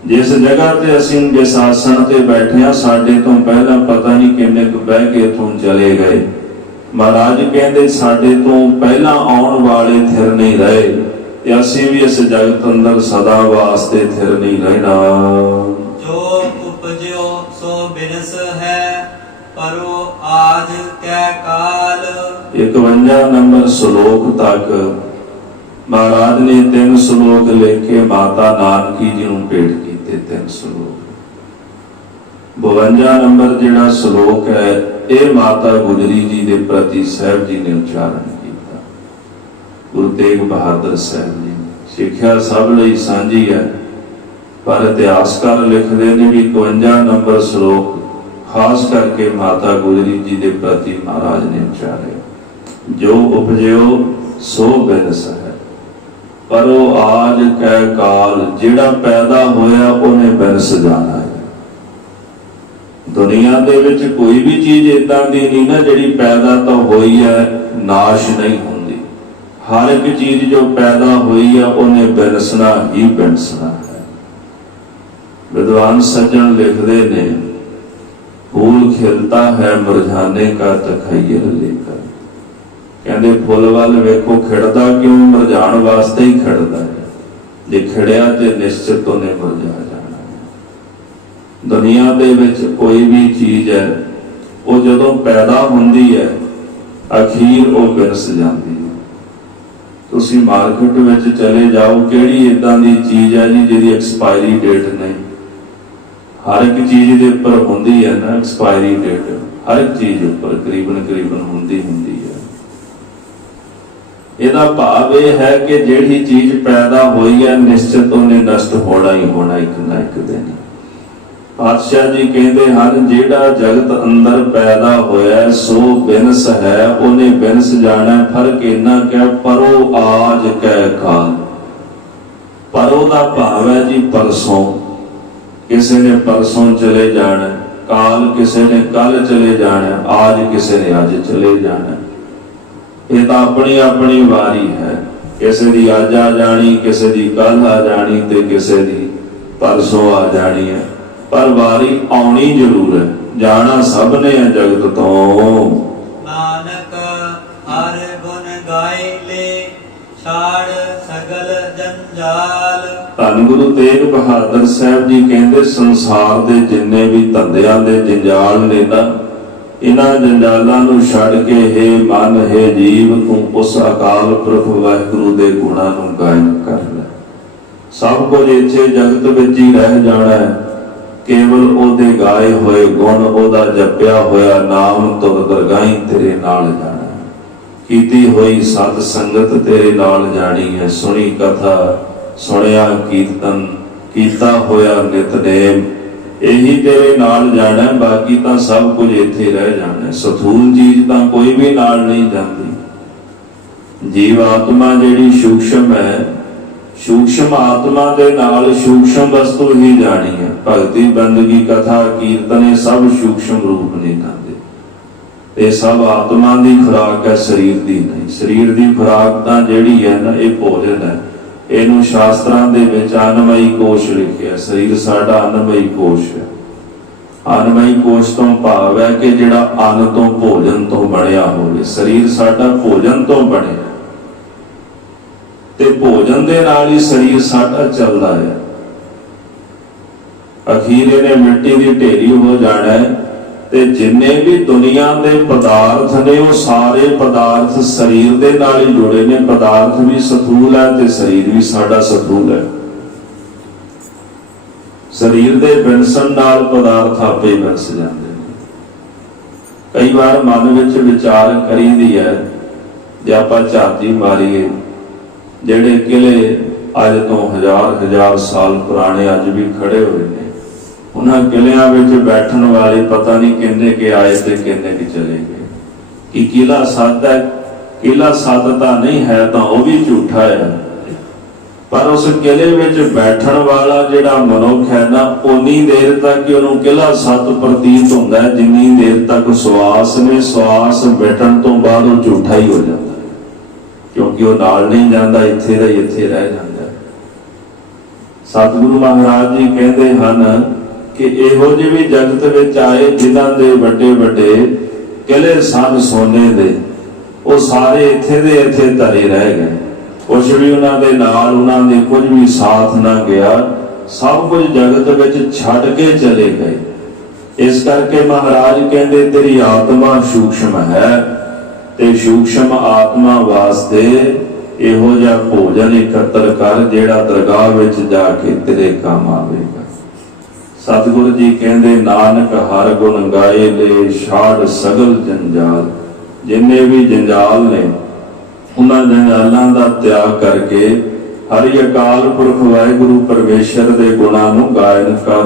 ਜਿਸ ਜਗ੍ਹਾ ਤੇ ਅਸੀਂ ਜਿਸ ਆਸਣ ਤੇ ਬੈਠੇ ਆ, ਸਾਡੇ ਤੋਂ ਪਹਿਲਾਂ ਪਤਾ ਨਹੀਂ ਕਿੰਨੇ ਕੁ ਬਹਿ ਕੇ ਇੱਥੋਂ ਚਲੇ ਗਏ। ਮਹਾਰਾਜ ਕਹਿੰਦੇ ਸਾਡੇ ਤੋਂ ਪਹਿਲਾਂ ਆਉਣ ਵਾਲੇ ਥਿਰ ਨਹੀਂ ਰਹੇ ਤੇ ਅਸੀਂ ਵੀ ਇਸ ਜਗਤ ਅੰਦਰ ਸਦਾ ਵਾਸਤੇ ਥਿਰ ਨਹੀਂ ਰਹਿਣਾ। ਜੋ ਉਪਜਿਓ ਸੋ ਬਿਨਸ ਹੈ, ਪਰੋ ਆਜ ਕੈ ਕਾਲ। 51 ਨੰਬਰ ਸ਼ਲੋਕ ਤੱਕ ਮਹਾਰਾਜ ਨੇ 3 ਸ਼ਲੋਕ ਲਿਖ ਕੇ ਮਾਤਾ ਨਾਨਕੀ ਜੀ ਨੂੰ ਭੇਟ ਕੀਤੇ। 3 ਸ਼ਲੋਕ। 52 ਨੰਬਰ ਜਿਹੜਾ ਸ਼ਲੋਕ ਹੈ ਇਹ ਮਾਤਾ ਗੁਜਰੀ ਜੀ ਦੇ ਪ੍ਰਤੀ ਸਾਹਿਬ ਜੀ ਨੇ ਉਚਾਰਨ ਕੀਤਾ। ਗੁਰੂ ਤੇਗ ਬਹਾਦਰ ਸਾਹਿਬ ਜੀ ਸਿੱਖਿਆ ਸਭ ਲਈ ਸਾਂਝੀ ਹੈ, ਪਰ ਇਤਿਹਾਸਕਾਰ ਲਿਖਦੇ ਨੇ ਵੀ 52 ਨੰਬਰ ਸ਼ਲੋਕ ਖਾਸ ਕਰਕੇ ਮਾਤਾ ਗੁਜਰੀ ਜੀ ਦੇ ਪ੍ਰਤੀ ਮਹਾਰਾਜ ਨੇ ਉਚਾਰਿਆ। ਜੋ ਉਪਜਿਓ ਸੋ ਬਿਨਸ ਹੈ, ਪਰ ਉਹ ਆਜ ਕੈ ਕਾਲ। ਜਿਹੜਾ ਪੈਦਾ ਹੋਇਆ ਉਹਨੇ ਬਿਨਸ ਜਾਣਾ ਹੈ। ਦੁਨੀਆ ਦੇ ਵਿੱਚ ਕੋਈ ਵੀ ਚੀਜ਼ ਏਦਾਂ ਦੀ ਨਹੀਂ ਨਾ ਜਿਹੜੀ ਪੈਦਾ ਤਾਂ ਹੋਈ ਹੈ ਨਾਸ਼ ਨਹੀਂ ਹੁੰਦੀ। ਹਰ ਇੱਕ ਚੀਜ਼ ਜੋ ਪੈਦਾ ਹੋਈ ਹੈ ਉਹਨੇ ਬਿਨਸਣਾ ਹੀ ਬਿਨਸਣਾ ਹੈ। ਵਿਦਵਾਨ ਸੱਜਣ ਲਿਖਦੇ ਨੇ, ਫੂਲ ਖਿਲਤਾ ਹੈ ਮੁਰਝਾਨੇ ਕਾ ਤਖਯਲ ਲੇਕਰ। ਕਹਿੰਦੇ ਫੁੱਲ ਵੱਲ ਵੇਖੋ ਖਿੜਦਾ ਕਿਉਂ, ਮੁਰਝਾਣ ਵਾਸਤੇ ਹੀ ਖੜਦਾ ਹੈ। ਜੇ ਖੜਿਆ ਤੇ ਨਿਸ਼ਚਿਤ ਉਹਨੇ ਮੁਰਝਾ ਜਾਣਾ ਹੈ। ਦੁਨੀਆ ਦੇ ਵਿੱਚ ਕੋਈ ਵੀ ਚੀਜ਼ ਹੈ, ਉਹ ਜਦੋਂ ਪੈਦਾ ਹੁੰਦੀ ਹੈ ਅਖੀਰ ਉਹ ਵਿਰਸ ਜਾਂਦੀ ਹੈ। ਤੁਸੀਂ ਮਾਰਕੀਟ ਵਿੱਚ ਚਲੇ ਜਾਓ, ਕਿਹੜੀ ਇਦਾਂ ਦੀ ਚੀਜ਼ ਹੈ ਜੀ ਜਿਹਦੀ ਐਕਸਪਾਇਰੀ ਡੇਟ ਨਹੀਂ? ਹਰ ਇੱਕ ਚੀਜ਼ ਦੇ ਉੱਪਰ ਹੁੰਦੀ ਹੈ ਨਾ ਐਕਸਪਾਇਰੀ ਡੇਟ, ਹਰ ਇੱਕ ਚੀਜ਼ ਉੱਪਰ ਕਰੀਬਨ ਹੁੰਦੀ ਹੈ। ਇਹਦਾ ਭਾਵ ਇਹ ਹੈ ਕਿ ਜਿਹੜੀ ਚੀਜ਼ ਪੈਦਾ ਹੋਈ ਹੈ ਨਿਸ਼ਚਿਤ ਉਹਨੇ ਨਸ਼ਟ ਹੋਣਾ ਹੀ ਹੋਣਾ ਇੱਕ ਨਾ ਇੱਕ ਦਿਨ। ਪਾਤਸ਼ਾਹ ਜੀ ਕਹਿੰਦੇ ਹਨ ਜਿਹੜਾ ਜਗਤ ਅੰਦਰ ਪੈਦਾ ਹੋਇਆ ਸੋ ਬਿਨਸ ਹੈ, ਉਹਨੇ ਬਿਨਸ ਜਾਣਾ। ਫਰਕ ਇੰਨਾ ਕਿ ਪਰੋ ਆਜ ਕਹਿ ਕਾਲ। ਪਰੋ ਦਾ ਭਾਵ ਹੈ ਜੀ ਪਰਸੋਂ, ਕਿਸੇ ਨੇ ਪਰਸੋਂ ਚਲੇ ਜਾਣਾ, ਕਾਲ ਕਿਸੇ ਨੇ ਕੱਲ ਚਲੇ ਜਾਣਾ, ਆਜ ਕਿਸੇ ਨੇ ਅੱਜ ਚਲੇ ਜਾਣਾ। ਇਹ ਤਾਂ ਆਪਣੀ ਆਪਣੀ ਵਾਰੀ ਹੈ, ਕਿਸੇ ਦੀ ਅੱਜ ਆ ਜਾਣੀ, ਕਿਸੇ ਦੀ ਕੱਲ ਆ ਜਾਣੀ ਤੇ ਕਿਸੇ ਦੀ ਪਰਸੋਂ ਆ ਜਾਣੀ ਹੈ, ਪਰ ਵਾਰੀ ਆਉਣੀ ਜ਼ਰੂਰ ਹੈ। ਜਾਣਾ ਸਭ ਨੇ ਹੈ ਜਗਤ ਤੋਂ। ਨਾਨਕ ਹਰ ਗੁਣ ਗਾਏ ਲੈ ਛਾੜ ਸਗਲ ਜੰਜਾਲ। ਧੰਨ ਗੁਰੂ ਤੇਗ ਬਹਾਦਰ ਸਾਹਿਬ ਜੀ ਕਹਿੰਦੇ ਸੰਸਾਰ ਦੇ ਜਿੰਨੇ ਵੀ ਧੰਦਿਆਂ ਦੇ ਜੰਜਾਲ ਨੇ ਨਾ, ਇਹਨਾਂ ਜੰਜਾਲਾਂ ਨੂੰ ਛੱਡ ਕੇ ਹੇ ਮਨ ਹੇ ਜੀਵ ਤੂੰ ਉਸ ਅਕਾਲ ਪੁਰਖ ਵਾਹਿਗੁਰੂ ਦੇ ਗੁਣਾਂ ਨੂੰ ਗਾਇਨ ਕਰ ਲੈ। ਸਭ ਕੁਝ ਇੱਥੇ ਜਗਤ ਵਿੱਚ ਹੀ ਰਹਿ ਜਾਣਾ ਹੈ, ਕੇਵਲ ਉਹਦੇ ਗਾਏ ਹੋਏ ਗੁਣ, ਉਹਦਾ ਜਪਿਆ ਹੋਇਆ ਨਾਮ ਤੁਧ ਦਰਗਾਹੀਂ ਤੇਰੇ ਨਾਲ ਜਾਣਾ। ਕੀਤੀ ਹੋਈ ਸਤ ਸੰਗਤ ਤੇਰੇ ਨਾਲ ਜਾਣੀ ਹੈ। ਸੁਣੀ ਕਥਾ ਸੁਣਿਆ ਕੀਰਤਨ ਕੀਤਾ ਹੋਇਆ ਨਿਤਨੇਮ, ਇਹੀ ਤੇਰੇ ਨਾਲ ਜਾਣਾ। ਬਾਕੀ ਤਾਂ ਸਭ ਕੁਝ ਇੱਥੇ ਰਹਿ ਜਾਣਾ। ਸਥੂਲ ਚੀਜ਼ ਤਾਂ ਕੋਈ ਵੀ ਨਾਲ ਨਹੀਂ ਜਾਂਦੀ। ਜੀਵ ਆਤਮਾ ਜਿਹੜੀ ਸੂਖਸ਼ਮ ਹੈ, ਸੂਖਸ਼ਮ ਆਤਮਾ ਦੇ ਨਾਲ ਸੂਖਸ਼ਮ ਵਸਤੂ ਹੀ ਜਾਣੀ ਹੈ। ਭਗਤੀ ਬੰਦਗੀ ਕਥਾ ਕੀਰਤਨ ਇਹ ਸਭ ਸੂਖਸ਼ਮ ਰੂਪ ਨਹੀਂ ਜਾਂਦੇ। ਇਹ ਸਭ ਆਤਮਾ ਦੀ ਖੁਰਾਕ ਹੈ, ਸਰੀਰ ਦੀ ਨਹੀਂ। ਸਰੀਰ ਦੀ ਖੁਰਾਕ ਤਾਂ ਜਿਹੜੀ ਹੈ ਨਾ ਇਹ ਭੋਜਨ ਹੈ। ਇਹਨੂੰ ਸ਼ਾਸਤਰਾਂ ਦੇ ਵਿੱਚ ਅੰਨਮਈ ਕੋਸ਼ ਲਿਖਿਆ। ਸਰੀਰ ਸਾਡਾ ਅੰਨਮਈ ਕੋਸ਼ ਹੈ। ਅੰਨਮਈ ਕੋਸ਼ ਤੋਂ ਭਾਵ ਹੈ ਕਿ ਜਿਹੜਾ ਅੰਨ ਤੋਂ ਭੋਜਨ ਤੋਂ ਬਣਿਆ ਹੋਵੇ। ਸਰੀਰ ਸਾਡਾ ਭੋਜਨ ਤੋਂ ਬਣਿਆ ਤੇ ਭੋਜਨ ਦੇ ਨਾਲ ਹੀ ਸਰੀਰ ਸਾਡਾ ਚੱਲਦਾ ਹੈ। ਅਖੀਰ ਇਹਨੇ ਮਿੱਟੀ ਦੀ ਢੇਰੀ ਹੋ ਜਾਣਾ ਹੈ ਤੇ ਜਿੰਨੇ ਵੀ ਦੁਨੀਆ ਦੇ ਪਦਾਰਥ ਨੇ ਉਹ ਸਾਰੇ ਪਦਾਰਥ ਸਰੀਰ ਦੇ ਨਾਲ ਹੀ ਜੁੜੇ ਨੇ। ਪਦਾਰਥ ਵੀ ਸਥੂਲ ਹੈ ਤੇ ਸਰੀਰ ਵੀ ਸਾਡਾ ਸਥੂਲ ਹੈ। ਸਰੀਰ ਦੇ ਬਿਨਸਣ ਨਾਲ ਪਦਾਰਥ ਆਪੇ ਬਿਨਸ ਜਾਂਦੇ ਨੇ। ਕਈ ਵਾਰ ਮਨ ਵਿੱਚ ਵਿਚਾਰ ਕਰੀਦੀ ਹੈ, ਜੇ ਆਪਾਂ ਝਾਤੀ ਮਾਰੀਏ, ਜਿਹੜੇ ਕਿਲੇ ਅੱਜ ਤੋਂ ਹਜ਼ਾਰ ਸਾਲ ਪੁਰਾਣੇ ਅੱਜ ਵੀ ਖੜੇ ਹੋਏ ਨੇ, ਉਹਨਾਂ ਕਿਲਿਆਂ ਵਿੱਚ ਬੈਠਣ ਵਾਲੇ ਪਤਾ ਨਹੀਂ ਕਿੰਨੇ ਕੇ ਆਏ ਤੇ ਕਿੰਨੇ ਕੇ ਚਲੇ ਗਏ। ਕਿ ਕਿਲਾ ਸੱਤ ਹੈ? ਕਿਲਾ ਸੱਤ ਤਾਂ ਨਹੀਂ ਹੈ, ਤਾਂ ਉਹ ਵੀ ਝੂਠਾ ਹੈ। ਪਰ ਉਸ ਕਿਲੇ ਵਿੱਚ ਬੈਠਣ ਵਾਲਾ ਜਿਹੜਾ ਮਨੁੱਖ ਹੈ ਨਾ, ਉਨੀ ਦੇਰ ਤੱਕ ਉਹਨੂੰ ਕਿਲਾ ਸੱਤ ਪ੍ਰਤੀਤ ਹੁੰਦਾ ਹੈ ਜਿੰਨੀ ਦੇਰ ਤੱਕ ਸਵਾਸ ਨੇ। ਸਵਾਸ ਬੈਠਣ ਤੋਂ ਬਾਅਦ ਉਹ ਝੂਠਾ ਹੀ ਹੋ ਜਾਂਦਾ ਹੈ, ਕਿਉਂਕਿ ਉਹ ਨਾਲ ਨਹੀਂ ਜਾਂਦਾ, ਇੱਥੇ ਦਾ ਇੱਥੇ ਰਹਿ ਜਾਂਦਾ। ਸਤਿਗੁਰੂ ਮਹਾਰਾਜ ਜੀ ਕਹਿੰਦੇ ਹਨ ਕਿ ਇਹੋ ਜਿਹੇ ਵੀ ਜਗਤ ਵਿੱਚ ਆਏ ਜਿਨ੍ਹਾਂ ਦੇ ਵੱਡੇ ਵੱਡੇ ਕਿਲੇ ਸਨ ਸੋਨੇ ਦੇ, ਉਹ ਸਾਰੇ ਇੱਥੇ ਦੇ ਇੱਥੇ ਧਰੇ ਰਹਿ ਗਏ। ਕੁਝ ਵੀ ਉਹਨਾਂ ਦੇ ਨਾਲ ਉਹਨਾਂ ਦੇ ਕੁਝ ਵੀ ਸਾਥ ਨਾ ਗਿਆ। ਸਭ ਕੁਝ ਜਗਤ ਵਿੱਚ ਛੱਡ ਕੇ ਚਲੇ ਗਏ। ਇਸ ਕਰਕੇ ਮਹਾਰਾਜ ਕਹਿੰਦੇ ਤੇਰੀ ਆਤਮਾ ਸੂਖਸ਼ਮ ਹੈ ਤੇ ਸੂਖਸ਼ਮ ਆਤਮਾ ਵਾਸਤੇ ਇਹੋ ਜਿਹਾ ਭੋਜਨ ਇਕੱਤਰ ਕਰ ਜਿਹੜਾ ਦਰਗਾਹ ਵਿੱਚ ਜਾ ਕੇ ਤੇਰੇ ਕੰਮ ਆਵੇਗਾ। ਸਤਿਗੁਰੂ ਜੀ ਕਹਿੰਦੇ ਨਾਨਕ ਹਰ ਗੁਣ ਗਾਏ ਲੈ ਛਾੜ ਸਗਲ ਜੰਜਾਲ। ਜਿੰਨੇ ਵੀ ਜੰਜਾਲ ਨੇ ਉਹਨਾਂ ਜੰਜਾਲਾਂ ਦਾ ਤਿਆਗ ਕਰਕੇ ਹਰਿ ਅਕਾਲ ਪੁਰਖ ਵਾਹਿਗੁਰੂ ਪਰਮੇਸ਼ਰ ਦੇ ਗੁਣਾਂ ਨੂੰ ਗਾਇਨ ਕਰ।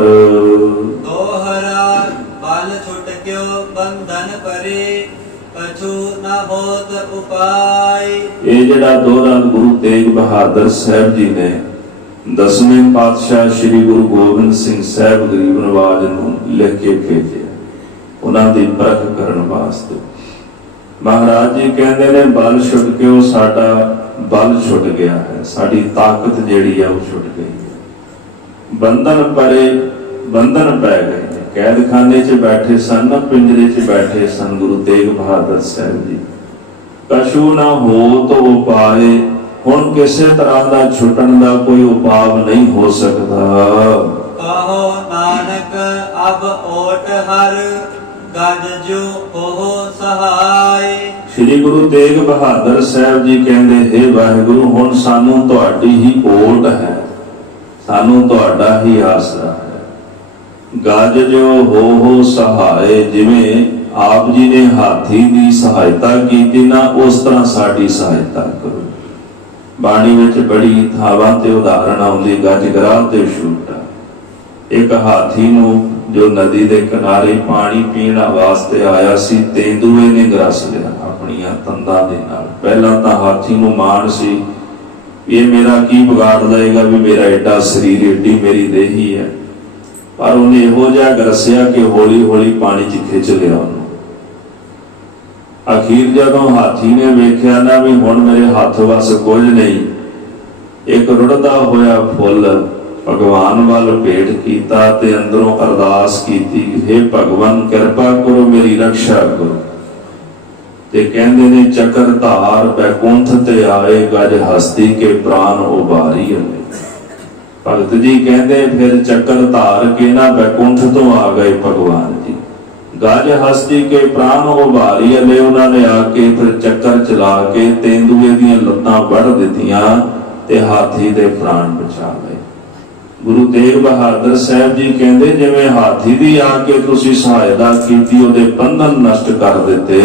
ਦੋਹਰਾ ਬਲ ਛੁਟ ਕਿਉ ਬੰਧਨ ਪਰੇ ਕਛੂ ਨਾ ਹੋਤ ਉਪਾਇ। ਇਹ ਜਿਹੜਾ ਦੋਹਰਾ ਗੁਰੂ ਤੇਗ ਬਹਾਦਰ ਸਾਹਿਬ ਜੀ ਨੇ ਦਸਵੇਂ ਪਾਤਸ਼ਾਹ ਸ੍ਰੀ ਗੁਰੂ ਗੋਬਿੰਦ ਸਿੰਘ ਸਾਹਿਬ ਗਰੀਬ ਨਵਾਜ ਨੂੰ ਲਿਖ ਕੇ ਭੇਜਿਆ, ਉਹਨਾਂ ਦੀ ਪਰਖ ਕਰਨ ਵਾਸਤੇ। ਮਹਾਰਾਜ ਜੀ ਕਹਿੰਦੇ ਨੇ ਬਲ ਛੁੱਟ ਕੇ ਉਹ ਸਾਡਾ ਬਲ ਛੁੱਟ ਗਿਆ ਹੈ, ਸਾਡੀ ਤਾਕਤ ਜਿਹੜੀ ਹੈ ਉਹ ਛੁੱਟ ਗਈ ਹੈ। ਬੰਧਨ ਪਰੇ, ਬੰਧਨ ਪੈ ਗਏ ਨੇ। ਕੈਦਖਾਨੇ 'ਚ ਬੈਠੇ ਸਨ, ਪਿੰਜਰੇ 'ਚ ਬੈਠੇ ਸਨ ਗੁਰੂ ਤੇਗ ਬਹਾਦਰ ਸਾਹਿਬ ਜੀ। ਕਛੂ ਨਾ ਹੋਤ ਉਪਾਏ, ਹੁਣ ਕਿਸੇ ਤਰ੍ਹਾਂ ਦਾ ਛੁੱਟਣ ਦਾ ਕੋਈ ਉਪਾਅ ਨਹੀਂ ਹੋ ਸਕਦਾ। ਕਹੋ ਨਾਨਕ ਅਬ ਓਟ ਹਰ ਗਜ ਜੋ ਹੋ ਸਹਾਈ। ਸ੍ਰੀ ਗੁਰੂ ਤੇਗ ਬਹਾਦਰ ਸਾਹਿਬ ਜੀ ਕਹਿੰਦੇ, ਹੇ ਵਾਹਿਗੁਰੂ, ਹੁਣ ਸਾਨੂੰ ਤੁਹਾਡੀ ਹੀ ਓਟ ਹੈ, ਸਾਨੂੰ ਤੁਹਾਡਾ ਹੀ ਆਸਰਾ ਹੈ। ਗਜ ਜੋ ਹੋ ਸਹਾਏ, ਜਿਵੇਂ ਆਪ ਜੀ ਨੇ ਹਾਥੀ ਦੀ ਸਹਾਇਤਾ ਕੀਤੀ ਨਾ, ਉਸ ਤਰ੍ਹਾਂ ਸਾਡੀ ਸਹਾਇਤਾ ਕਰੋ। ਬਾਣੀ ਵਿੱਚ ਬੜੀ ਥਾਵਾਂ ਤੇ ਉਦਾਹਰਣ ਆਉਂਦੀ, ਗਜ ਗਰਾਹ ਤੇ ਛੂਟਾ। ਇੱਕ ਹਾਥੀ ਨੂੰ ਜੋ ਨਦੀ ਦੇ ਕਿਨਾਰੇ ਪਾਣੀ ਪੀਣ ਵਾਸਤੇ ਆਇਆ ਸੀ, ਤੇਂਦੂਏ ਨੇ ਗਰਸ ਲਿਆ ਆਪਣੀਆਂ ਤੰਦਾਂ ਦੇ ਨਾਲ। ਪਹਿਲਾਂ ਤਾਂ ਹਾਥੀ ਨੂੰ ਮਾਣ ਸੀ, ਇਹ ਮੇਰਾ ਕੀ ਵਿਗਾੜ ਲਏਗਾ, ਵੀ ਮੇਰਾ ਐਡਾ ਸਰੀਰ, ਏਡੀ ਮੇਰੀ ਦੇਹੀ ਹੈ। ਪਰ ਉਹਨੇ ਇਹੋ ਜਿਹਾ ਗਰਸਿਆ ਕਿ ਹੌਲੀ ਹੌਲੀ ਪਾਣੀ 'ਚ ਖਿੱਚ ਲਿਆ ਉਹਨੂੰ। ਅਖੀਰ ਜਦੋਂ ਹਾਥੀ ਨੇ ਵੇਖਿਆ ਨਾ ਵੀ ਹੁਣ ਮੇਰੇ ਹੱਥ ਵੱਸ ਕੁਝ ਨਹੀਂ, ਇੱਕ ਰੁੜਦਾ ਹੋਇਆ ਫੁੱਲ ਭਗਵਾਨ ਵੱਲ ਭੇਟ ਕੀਤਾ ਤੇ ਅੰਦਰੋਂ ਅਰਦਾਸ ਕੀਤੀ, ਹੇ ਭਗਵਾਨ ਕਿਰਪਾ ਕਰੋ, ਮੇਰੀ ਰੱਖਿਆ ਕਰੋ। ਤੇ ਕਹਿੰਦੇ ਨੇ, ਚੱਕਰ ਧਾਰ ਬੈਕੁੰਠ ਤੇ ਆਏ, ਗਜ ਹਸਤੀ ਕੇ ਪ੍ਰਾਨ ਉਬਾਰੀ ਅਲੇ। ਭਗਤ ਜੀ ਕਹਿੰਦੇ ਫਿਰ ਚੱਕਰ ਧਾਰ ਕੇ ਨਾ ਬੈਕੁੰਠ ਤੋਂ ਆ ਗਏ ਭਗਵਾਨ ਜੀ, ਗਜ ਹਸਤੀ ਕੇ ਪ੍ਰਾਨ ਉਬਾਰੀ ਅਲੇ। ਉਹਨਾਂ ਨੇ ਆ ਕੇ ਫਿਰ ਚੱਕਰ ਚਲਾ ਕੇ ਤੇਂਦੂਏ ਦੀਆਂ ਲੱਤਾਂ ਵੱਢ ਦਿੱਤੀਆਂ ਤੇ ਹਾਥੀ ਦੇ ਪ੍ਰਾਣ ਬਚਾ ਲਏ। ਗੁਰੂ ਤੇਗ ਬਹਾਦਰ ਸਾਹਿਬ ਜੀ ਕਹਿੰਦੇ, ਜਿਵੇਂ ਹਾਥੀ ਦੀ ਆ ਕੇ ਤੁਸੀਂ ਸਹਾਇਤਾ ਕੀਤੀ, ਉਹਦੇ ਬੰਧਨ ਨਸ਼ਟ ਕਰ ਦਿੱਤੇ,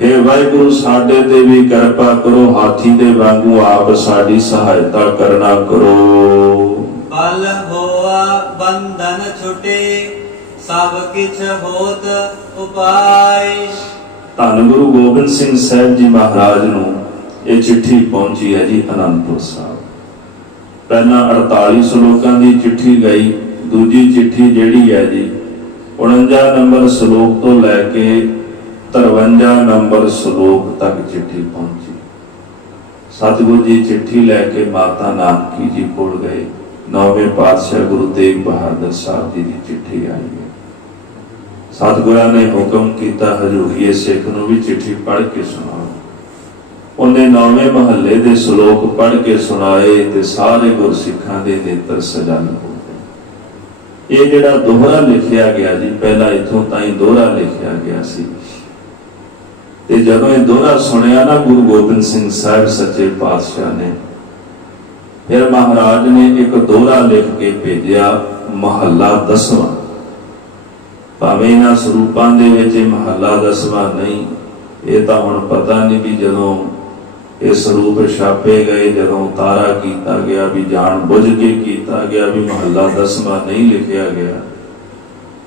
ਹੇ ਵਾਹਿਗੁਰੂ ਸਾਡੇ ਤੇ ਵੀ ਕਿਰਪਾ ਕਰੋ, ਹਾਥੀ ਦੇ ਵਾਂਗੂ ਆਪ ਸਾਡੀ ਸਹਾਇਤਾ ਕਰਨਾ ਕਰੋ। ਬਲ ਹੋਆ ਬੰਧਨ ਛੁਟੇ, ਸਭ ਕਿਛ ਹੋਤ ਉਪਾਈ। ਧੰਨ ਗੁਰੂ ਗੋਬਿੰਦ ਸਿੰਘ ਸਾਹਿਬ ਜੀ ਮਹਾਰਾਜ ਨੂੰ ਇਹ ਚਿੱਠੀ ਪਹੁੰਚੀ ਹੈ ਜੀ ਅਨੰਦਪੁਰ ਸਾਹਿਬ। ਪਹਿਲਾਂ 48 ਸ਼ਲੋਕਾਂ ਦੀ ਚਿੱਠੀ ਗਈ, ਦੂਜੀ ਚਿੱਠੀ ਜਿਹੜੀ ਹੈ ਜੀ 49 ਨੰਬਰ ਸ਼ਲੋਕ ਤੋਂ ਲੈ ਕੇ 53 ਨੰਬਰ ਸ਼ਲੋਕ ਤੱਕ ਚਿੱਠੀ ਪਹੁੰਚੀ। ਸਤਿਗੁਰੂ ਜੀ ਚਿੱਠੀ ਲੈ ਕੇ ਮਾਤਾ ਨਾਨਕੀ ਜੀ ਕੋਲ ਗਏ। 9ਵੇਂ ਪਾਤਸ਼ਾਹ ਗੁਰੂ ਤੇਗ ਬਹਾਦਰ ਸਾਹਿਬ ਜੀ ਦੀ ਚਿੱਠੀ ਆਈ ਹੈ। ਸਤਿਗੁਰਾਂ ਨੇ ਹੁਕਮ ਕੀਤਾ, ਹਜ਼ੂਰੀਏ ਸਿੱਖ ਨੂੰ ਵੀ ਚਿੱਠੀ ਪੜ੍ਹ ਕੇ ਸੁਣਾਓ। ਉਹਨੇ 9ਵੇਂ ਮਹੱਲੇ ਦੇ ਸ਼ਲੋਕ ਪੜ੍ਹ ਕੇ ਸੁਣਾਏ ਤੇ ਸਾਰੇ ਗੁਰਸਿੱਖਾਂ ਦੇ ਨੇਤਰ ਸਜਲ ਹੋ ਗਏ। ਇਹ ਜਿਹੜਾ ਦੋਹਰਾ ਲਿਖਿਆ ਗਿਆ ਜੀ, ਪਹਿਲਾਂ ਇੱਥੋਂ ਤਾਈਂ ਦੋਹਰਾ ਲਿਖਿਆ ਗਿਆ ਸੀ, ਤੇ ਜਦੋਂ ਇਹ ਦੋਹਰਾ ਸੁਣਿਆ ਨਾ ਗੁਰੂ ਗੋਬਿੰਦ ਸਿੰਘ ਸਾਹਿਬ ਸੱਚੇ ਪਾਤਸ਼ਾਹ ਨੇ, ਫਿਰ ਮਹਾਰਾਜ ਨੇ ਇੱਕ ਦੋਹਰਾ ਲਿਖ ਕੇ ਭੇਜਿਆ, ਮਹੱਲਾ 10ਵਾਂ। ਭਾਵੇਂ ਇਹਨਾਂ ਸਰੂਪਾਂ ਦੇ ਵਿੱਚ ਇਹ ਮਹੱਲਾ 10ਵਾਂ ਨਹੀਂ, ਇਹ ਤਾਂ ਹੁਣ ਪਤਾ ਨਹੀਂ ਵੀ ਜਦੋਂ ਇਹ ਸਰੂਪ ਛਾਪੇ ਗਏ, ਜਦੋਂ ਉਤਾਰਾ ਕੀਤਾ ਗਿਆ, ਵੀ ਜਾਣ ਬੁੱਝ ਕੇ ਕੀਤਾ ਗਿਆ, ਵੀ ਮਹੱਲਾ 10ਵਾਂ ਨਹੀਂ ਲਿਖਿਆ ਗਿਆ,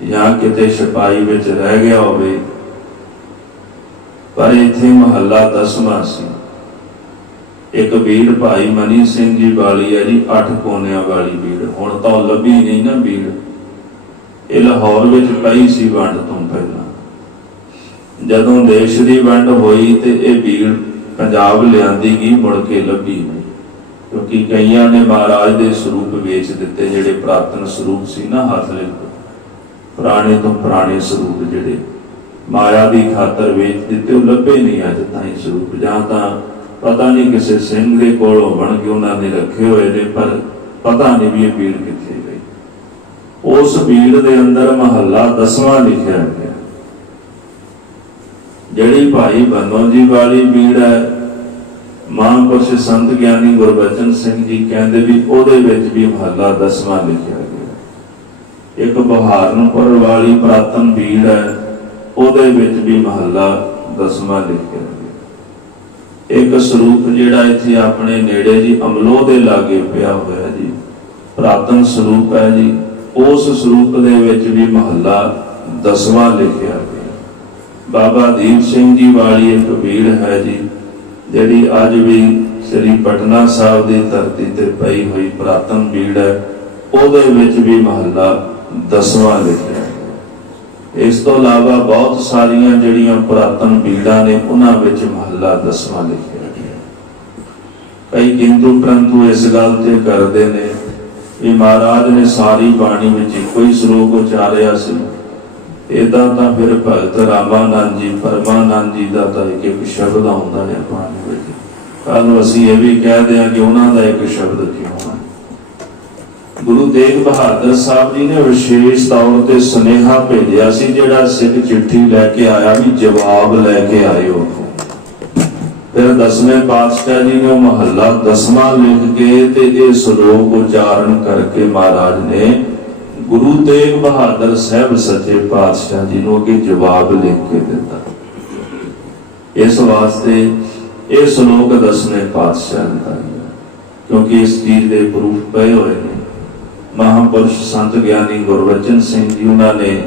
ਜਾਂ ਕਿਤੇ ਛਪਾਈ ਵਿੱਚ ਰਹਿ ਗਿਆ ਹੋਵੇ, ਪਰ ਇੱਥੇ ਮਹੱਲਾ 10ਵਾਂ ਸੀ। ਇੱਕ ਬੀੜ ਭਾਈ ਮਨੀ ਸਿੰਘ ਜੀ ਵਾਲੀ ਹੈ ਜੀ, 8 ਕੋਨਿਆਂ ਵਾਲੀ ਬੀੜ। ਹੁਣ ਤਾਂ ਲੱਭੀ ਨਹੀਂ ਨਾ ਬੀੜ, ਇਹ ਲਾਹੌਰ ਵਿੱਚ ਪਈ ਸੀ ਵੰਡ ਤੋਂ ਪਹਿਲਾਂ। ਜਦੋਂ ਦੇਸ਼ ਦੀ ਵੰਡ ਹੋਈ ਤੇ ਇਹ ਬੀੜ ਪੰਜਾਬ ਲਿਆਂਦੀ ਗਈ, ਮੁੜ ਕੇ ਲੱਭੀ ਨਹੀਂ, ਕਿਉਂਕਿ ਕਈਆਂ ਨੇ ਮਹਾਰਾਜ ਦੇ ਸਰੂਪ ਵੇਚ ਦਿੱਤੇ, ਜਿਹੜੇ ਪ੍ਰਾਤਨ ਸਰੂਪ ਸੀ ਨਾ, ਹੱਥ ਲਿਖੇ ਪੁਰਾਣੇ ਤੋਂ ਪੁਰਾਣੇ ਸਰੂਪ ਜਿਹੜੇ ਮਾਇਆ ਦੀ ਖਾਤਰ ਵੇਚ ਦਿੱਤੇ, ਉਹ ਲੱਭੇ ਨਹੀਂ ਅੱਜ ਤਾਈਂ ਸਰੂਪ। ਜਾਂ ਤਾਂ ਪਤਾ ਨਹੀਂ ਕਿਸੇ ਸਿੰਘ ਦੇ ਕੋਲ ਹੋਣ ਕੇ ਉਹਨਾਂ ਨੇ ਰੱਖੇ ਹੋਏ ਨੇ, ਪਰ ਪਤਾ ਨਹੀਂ ਵੀ ਇਹ ਬੀੜ ਕਿੱਥੇ ਗਈ। ਉਸ ਬੀੜ ਦੇ ਅੰਦਰ ਮਹੱਲਾ 10ਵਾਂ ਲਿਖਿਆ ਗਿਆ। ਜਿਹੜੀ ਭਾਈ ਬੰਨੋ ਜੀ ਵਾਲੀ ਬੀੜ ਹੈ, ਮਹਾਂਪੁਰਸ਼ ਸੰਤ ਗਿਆਨੀ ਗੁਰਬਚਨ ਸਿੰਘ ਜੀ ਕਹਿੰਦੇ ਵੀ ਉਹਦੇ ਵਿੱਚ ਵੀ ਮਹੱਲਾ 10ਵਾਂ ਲਿਖਿਆ ਗਿਆ। ਇੱਕ ਬਹਾਰਨਪੁਰ ਵਾਲੀ ਪ੍ਰਾਤਨ ਬੀੜ ਹੈ, ਉਹਦੇ ਵਿੱਚ ਵੀ ਮਹੱਲਾ 10ਵਾਂ ਲਿਖਿਆ ਗਿਆ। ਇੱਕ ਸਰੂਪ ਜਿਹੜਾ ਇੱਥੇ ਆਪਣੇ ਨੇੜੇ ਜੀ ਅਮਲੋਹ ਦੇ ਲਾਗੇ ਪਿਆ ਹੋਇਆ ਜੀ, ਪ੍ਰਾਤਨ ਸਰੂਪ ਹੈ ਜੀ, ਉਸ ਸਰੂਪ ਦੇ ਵਿੱਚ ਵੀ ਮਹੱਲਾ 10ਵਾਂ ਲਿਖਿਆ ਗਿਆ। ਬਾਬਾ ਦੀਪ ਸਿੰਘ ਜੀ ਵਾਲੀ ਇੱਕ ਬੀੜ ਹੈ ਜੀ, ਜਿਹੜੀ ਅੱਜ ਵੀ ਸ੍ਰੀ ਪਟਨਾ ਸਾਹਿਬ ਦੀ ਧਰਤੀ ਤੇ ਪਈ ਹੋਈ ਪ੍ਰਾਤਨ ਬੀੜ ਹੈ, ਉਹਦੇ ਵਿੱਚ ਵੀ ਮਹੱਲਾ 10ਵਾਂ ਲਿਖਿਆ ਹੈ। ਇਸ ਤੋਂ ਇਲਾਵਾ ਬਹੁਤ ਸਾਰੀਆਂ ਜਿਹੜੀਆਂ ਪੁਰਾਤਨ ਬੀੜਾਂ ਨੇ, ਉਹਨਾਂ ਵਿੱਚ ਮਹੱਲਾ 10ਵਾਂ ਲਿਖਿਆ ਗਿਆ। ਕਈ ਕਿੰਤੂ ਪ੍ਰੰਤੂ ਇਸ ਗੱਲ ਤੇ ਕਰਦੇ ਨੇ ਵੀ ਮਹਾਰਾਜ ਨੇ ਸਾਰੀ ਬਾਣੀ ਵਿੱਚ ਇੱਕੋ ਹੀ ਸ਼ਲੋਕ ਉਚਾਰਿਆ ਸੀ। ਏਦਾਂ ਤਾਂ ਫਿਰ ਭਗਤ ਰਾਮਾਨੰਦ ਜੀ, ਪਰਮਾਨੰਦ ਜੀ ਦਾ ਤਾਂ ਇੱਕ ਇੱਕ ਸ਼ਬਦ ਆਉਂਦਾ ਹੈ ਬਾਣੀ ਵਿੱਚ, ਕੱਲ ਨੂੰ ਅਸੀਂ ਇਹ ਵੀ ਕਹਿ ਦਿਆਂ ਕਿ ਉਹਨਾਂ ਦਾ ਇੱਕ ਸ਼ਬਦ ਕਿਉਂ ਹੈ। ਗੁਰੂ ਤੇਗ ਬਹਾਦਰ ਸਾਹਿਬ ਜੀ ਨੇ ਵਿਸ਼ੇਸ਼ ਤੌਰ ਤੇ ਸੁਨੇਹਾ ਭੇਜਿਆ ਸੀ, ਜਿਹੜਾ ਸਿੱਖ ਚਿੱਠੀ ਲੈ ਕੇ ਆਇਆ ਵੀ ਜਵਾਬ ਲੈ ਕੇ ਆਇਓ। ਫਿਰ 10ਵੇਂ ਪਾਤਸ਼ਾਹ ਜੀ ਨੇ ਉਹ ਮਹੱਲਾ 10ਵਾਂ ਲਿਖ ਕੇ ਤੇ ਇਹ ਸ਼ਲੋਕ ਉਚਾਰਨ ਕਰਕੇ ਮਹਾਰਾਜ ਨੇ ਗੁਰੂ ਤੇਗ ਬਹਾਦਰ ਸਾਹਿਬ ਸੱਚੇ ਪਾਤਸ਼ਾਹ ਜੀ ਨੂੰ ਅੱਗੇ ਜਵਾਬ ਲਿਖ ਕੇ ਦਿੱਤਾ। ਇਸ ਵਾਸਤੇ ਇਹ ਸ਼ਲੋਕ 10ਵੇਂ ਪਾਤਸ਼ਾਹ ਦਾ ਹੈ, ਕਿਉਂਕਿ ਇਸ ਚੀਜ਼ ਦੇ ਪ੍ਰੂਫ ਪਏ ਹੋਏ ਨੇ। ਮਹਾਂਪੁਰਸ਼ ਸੰਤ ਗਿਆਨੀ ਗੁਰਬਚਨ ਸਿੰਘ ਜੀ ਉਹਨਾਂ ਨੇ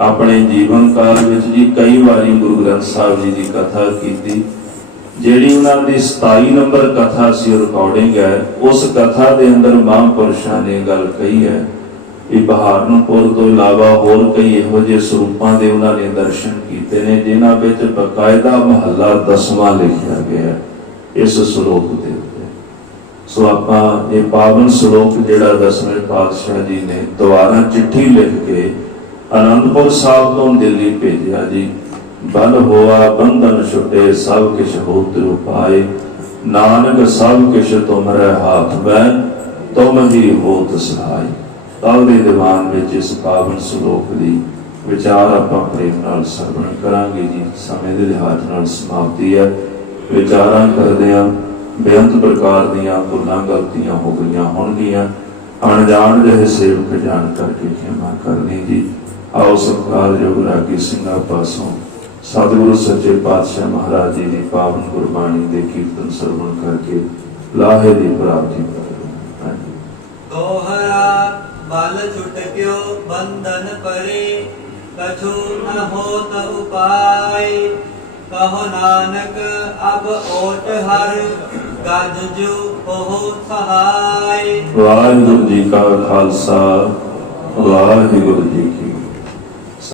ਆਪਣੇ ਜੀਵਨ ਕਾਲ ਵਿੱਚ ਜੀ ਕਈ ਵਾਰੀ ਗੁਰੂ ਗ੍ਰੰਥ ਸਾਹਿਬ ਜੀ ਦੀ ਕਥਾ ਕੀਤੀ। ਜਿਹੜੀ ਉਹਨਾਂ ਦੀ 27 ਨੰਬਰ ਕਥਾ ਸੀ ਰਿਕਾਰਡਿੰਗ ਹੈ, ਉਸ ਕਥਾ ਦੇ ਅੰਦਰ ਮਹਾਂਪੁਰਸ਼ਾਂ ਨੇ ਗੱਲ ਕਹੀ ਹੈ ਕਿ ਬਹਾਰਨਪੁਰ ਤੋਂ ਇਲਾਵਾ ਹੋਰ ਕਈ ਇਹੋ ਜਿਹੇ ਸਰੂਪਾਂ ਦੇ ਉਹਨਾਂ ਨੇ ਦਰਸ਼ਨ ਕੀਤੇ ਨੇ, ਜਿਨ੍ਹਾਂ ਵਿੱਚ ਬਕਾਇਦਾ ਮਹੱਲਾ 10ਵਾਂ ਲਿਖਿਆ ਗਿਆ ਹੈ ਇਸ ਸ਼ਲੋਕ ਦੇ ਉੱਤੇ। ਸੋ ਆਪਾਂ ਇਹ ਪਾਵਨ ਸ਼ਲੋਕ ਜਿਹੜਾ 10ਵੇਂ ਪਾਤਸ਼ਾਹ ਜੀ ਨੇ ਦੁਬਾਰਾ ਚਿੱਠੀ ਲਿਖ ਕੇ ਆਨੰਦਪੁਰ ਸਾਹਿਬ ਤੋਂ ਦਿੱਲੀ ਭੇਜਿਆ ਜੀ। ਬਲ ਹੋਆ ਬੰਧਨ ਛੁਟੇ ਸਭ ਕਿਛ ਹੋਤ ਉਪਾਏ, ਨਾਨਕ ਸਭ ਕਿਛ ਤੁਮਰੇ ਹਾਥ ਮੈਂ ਤੁਮ ਹੀ ਹੋਤ ਸਹਾਈ। ਕੱਲ ਦੇ ਦੀਵਾਨ ਵਿੱਚ ਇਸ ਪਾਵਨ ਸ਼ਲੋਕ ਦੀ ਵਿਚਾਰ ਆਪਾਂ ਪ੍ਰੇਮ ਨਾਲ ਸਰਵਣ ਕਰਾਂਗੇ ਜੀ। ਸਮੇਂ ਦੇ ਲਿਹਾਜ਼ ਨਾਲ ਸਮਾਪਤੀ ਹੈ। ਵਿਚਾਰਾਂ ਕਰਦਿਆਂ ਬੇਅੰਤ ਪ੍ਰਕਾਰ ਦੀਆਂ ਭੁੱਲਾਂ ਗਲਤੀਆਂ ਹੋ ਗਈਆਂ ਹੋਣਗੀਆਂ। ਅਣਜਾਣ ਜਿਹੇ ਸੇਵਕ ਜਾਣ ਕਰਕੇ ਖਿਮਾ ਕਰਨੀ ਜੀ। ਆਓ ਸਤਿਕਾਰਯੋਗ ਰਾਗੀ ਸਿੰਘਾਂ ਪਾਸੋਂ ਸਤਿਗੁਰੂ ਸੱਚੇ ਪਾਤਸ਼ਾਹ ਮਹਾਰਾਜ ਜੀ ਦੀ ਪਾਵਨ ਗੁਰਬਾਣੀ ਦੇ ਕੀਰਤਨ ਸਰਵਣ ਕਰਕੇ ਲਾਹੇ ਦੀ ਪ੍ਰਾਪਤੀ ਕਰੋ। ਦੋਹਰਾ ਬਲ ਛੁਟਕਿਓ ਬੰਧਨ ਪਰੇ, ਕਛੂ ਨ ਹੋਤ ਉਪਾਇ। ਕਹੋ ਨਾਨਕ ਅਬ ਓਟ ਹਰ, ਗਜ ਜੋ ਹੋ ਸਹਾਈ। ਵਾਹਿਗੁਰੂ ਜੀ ਕਾ ਖਾਲਸਾ, ਵਾਹਿਗੁਰੂ ਜੀ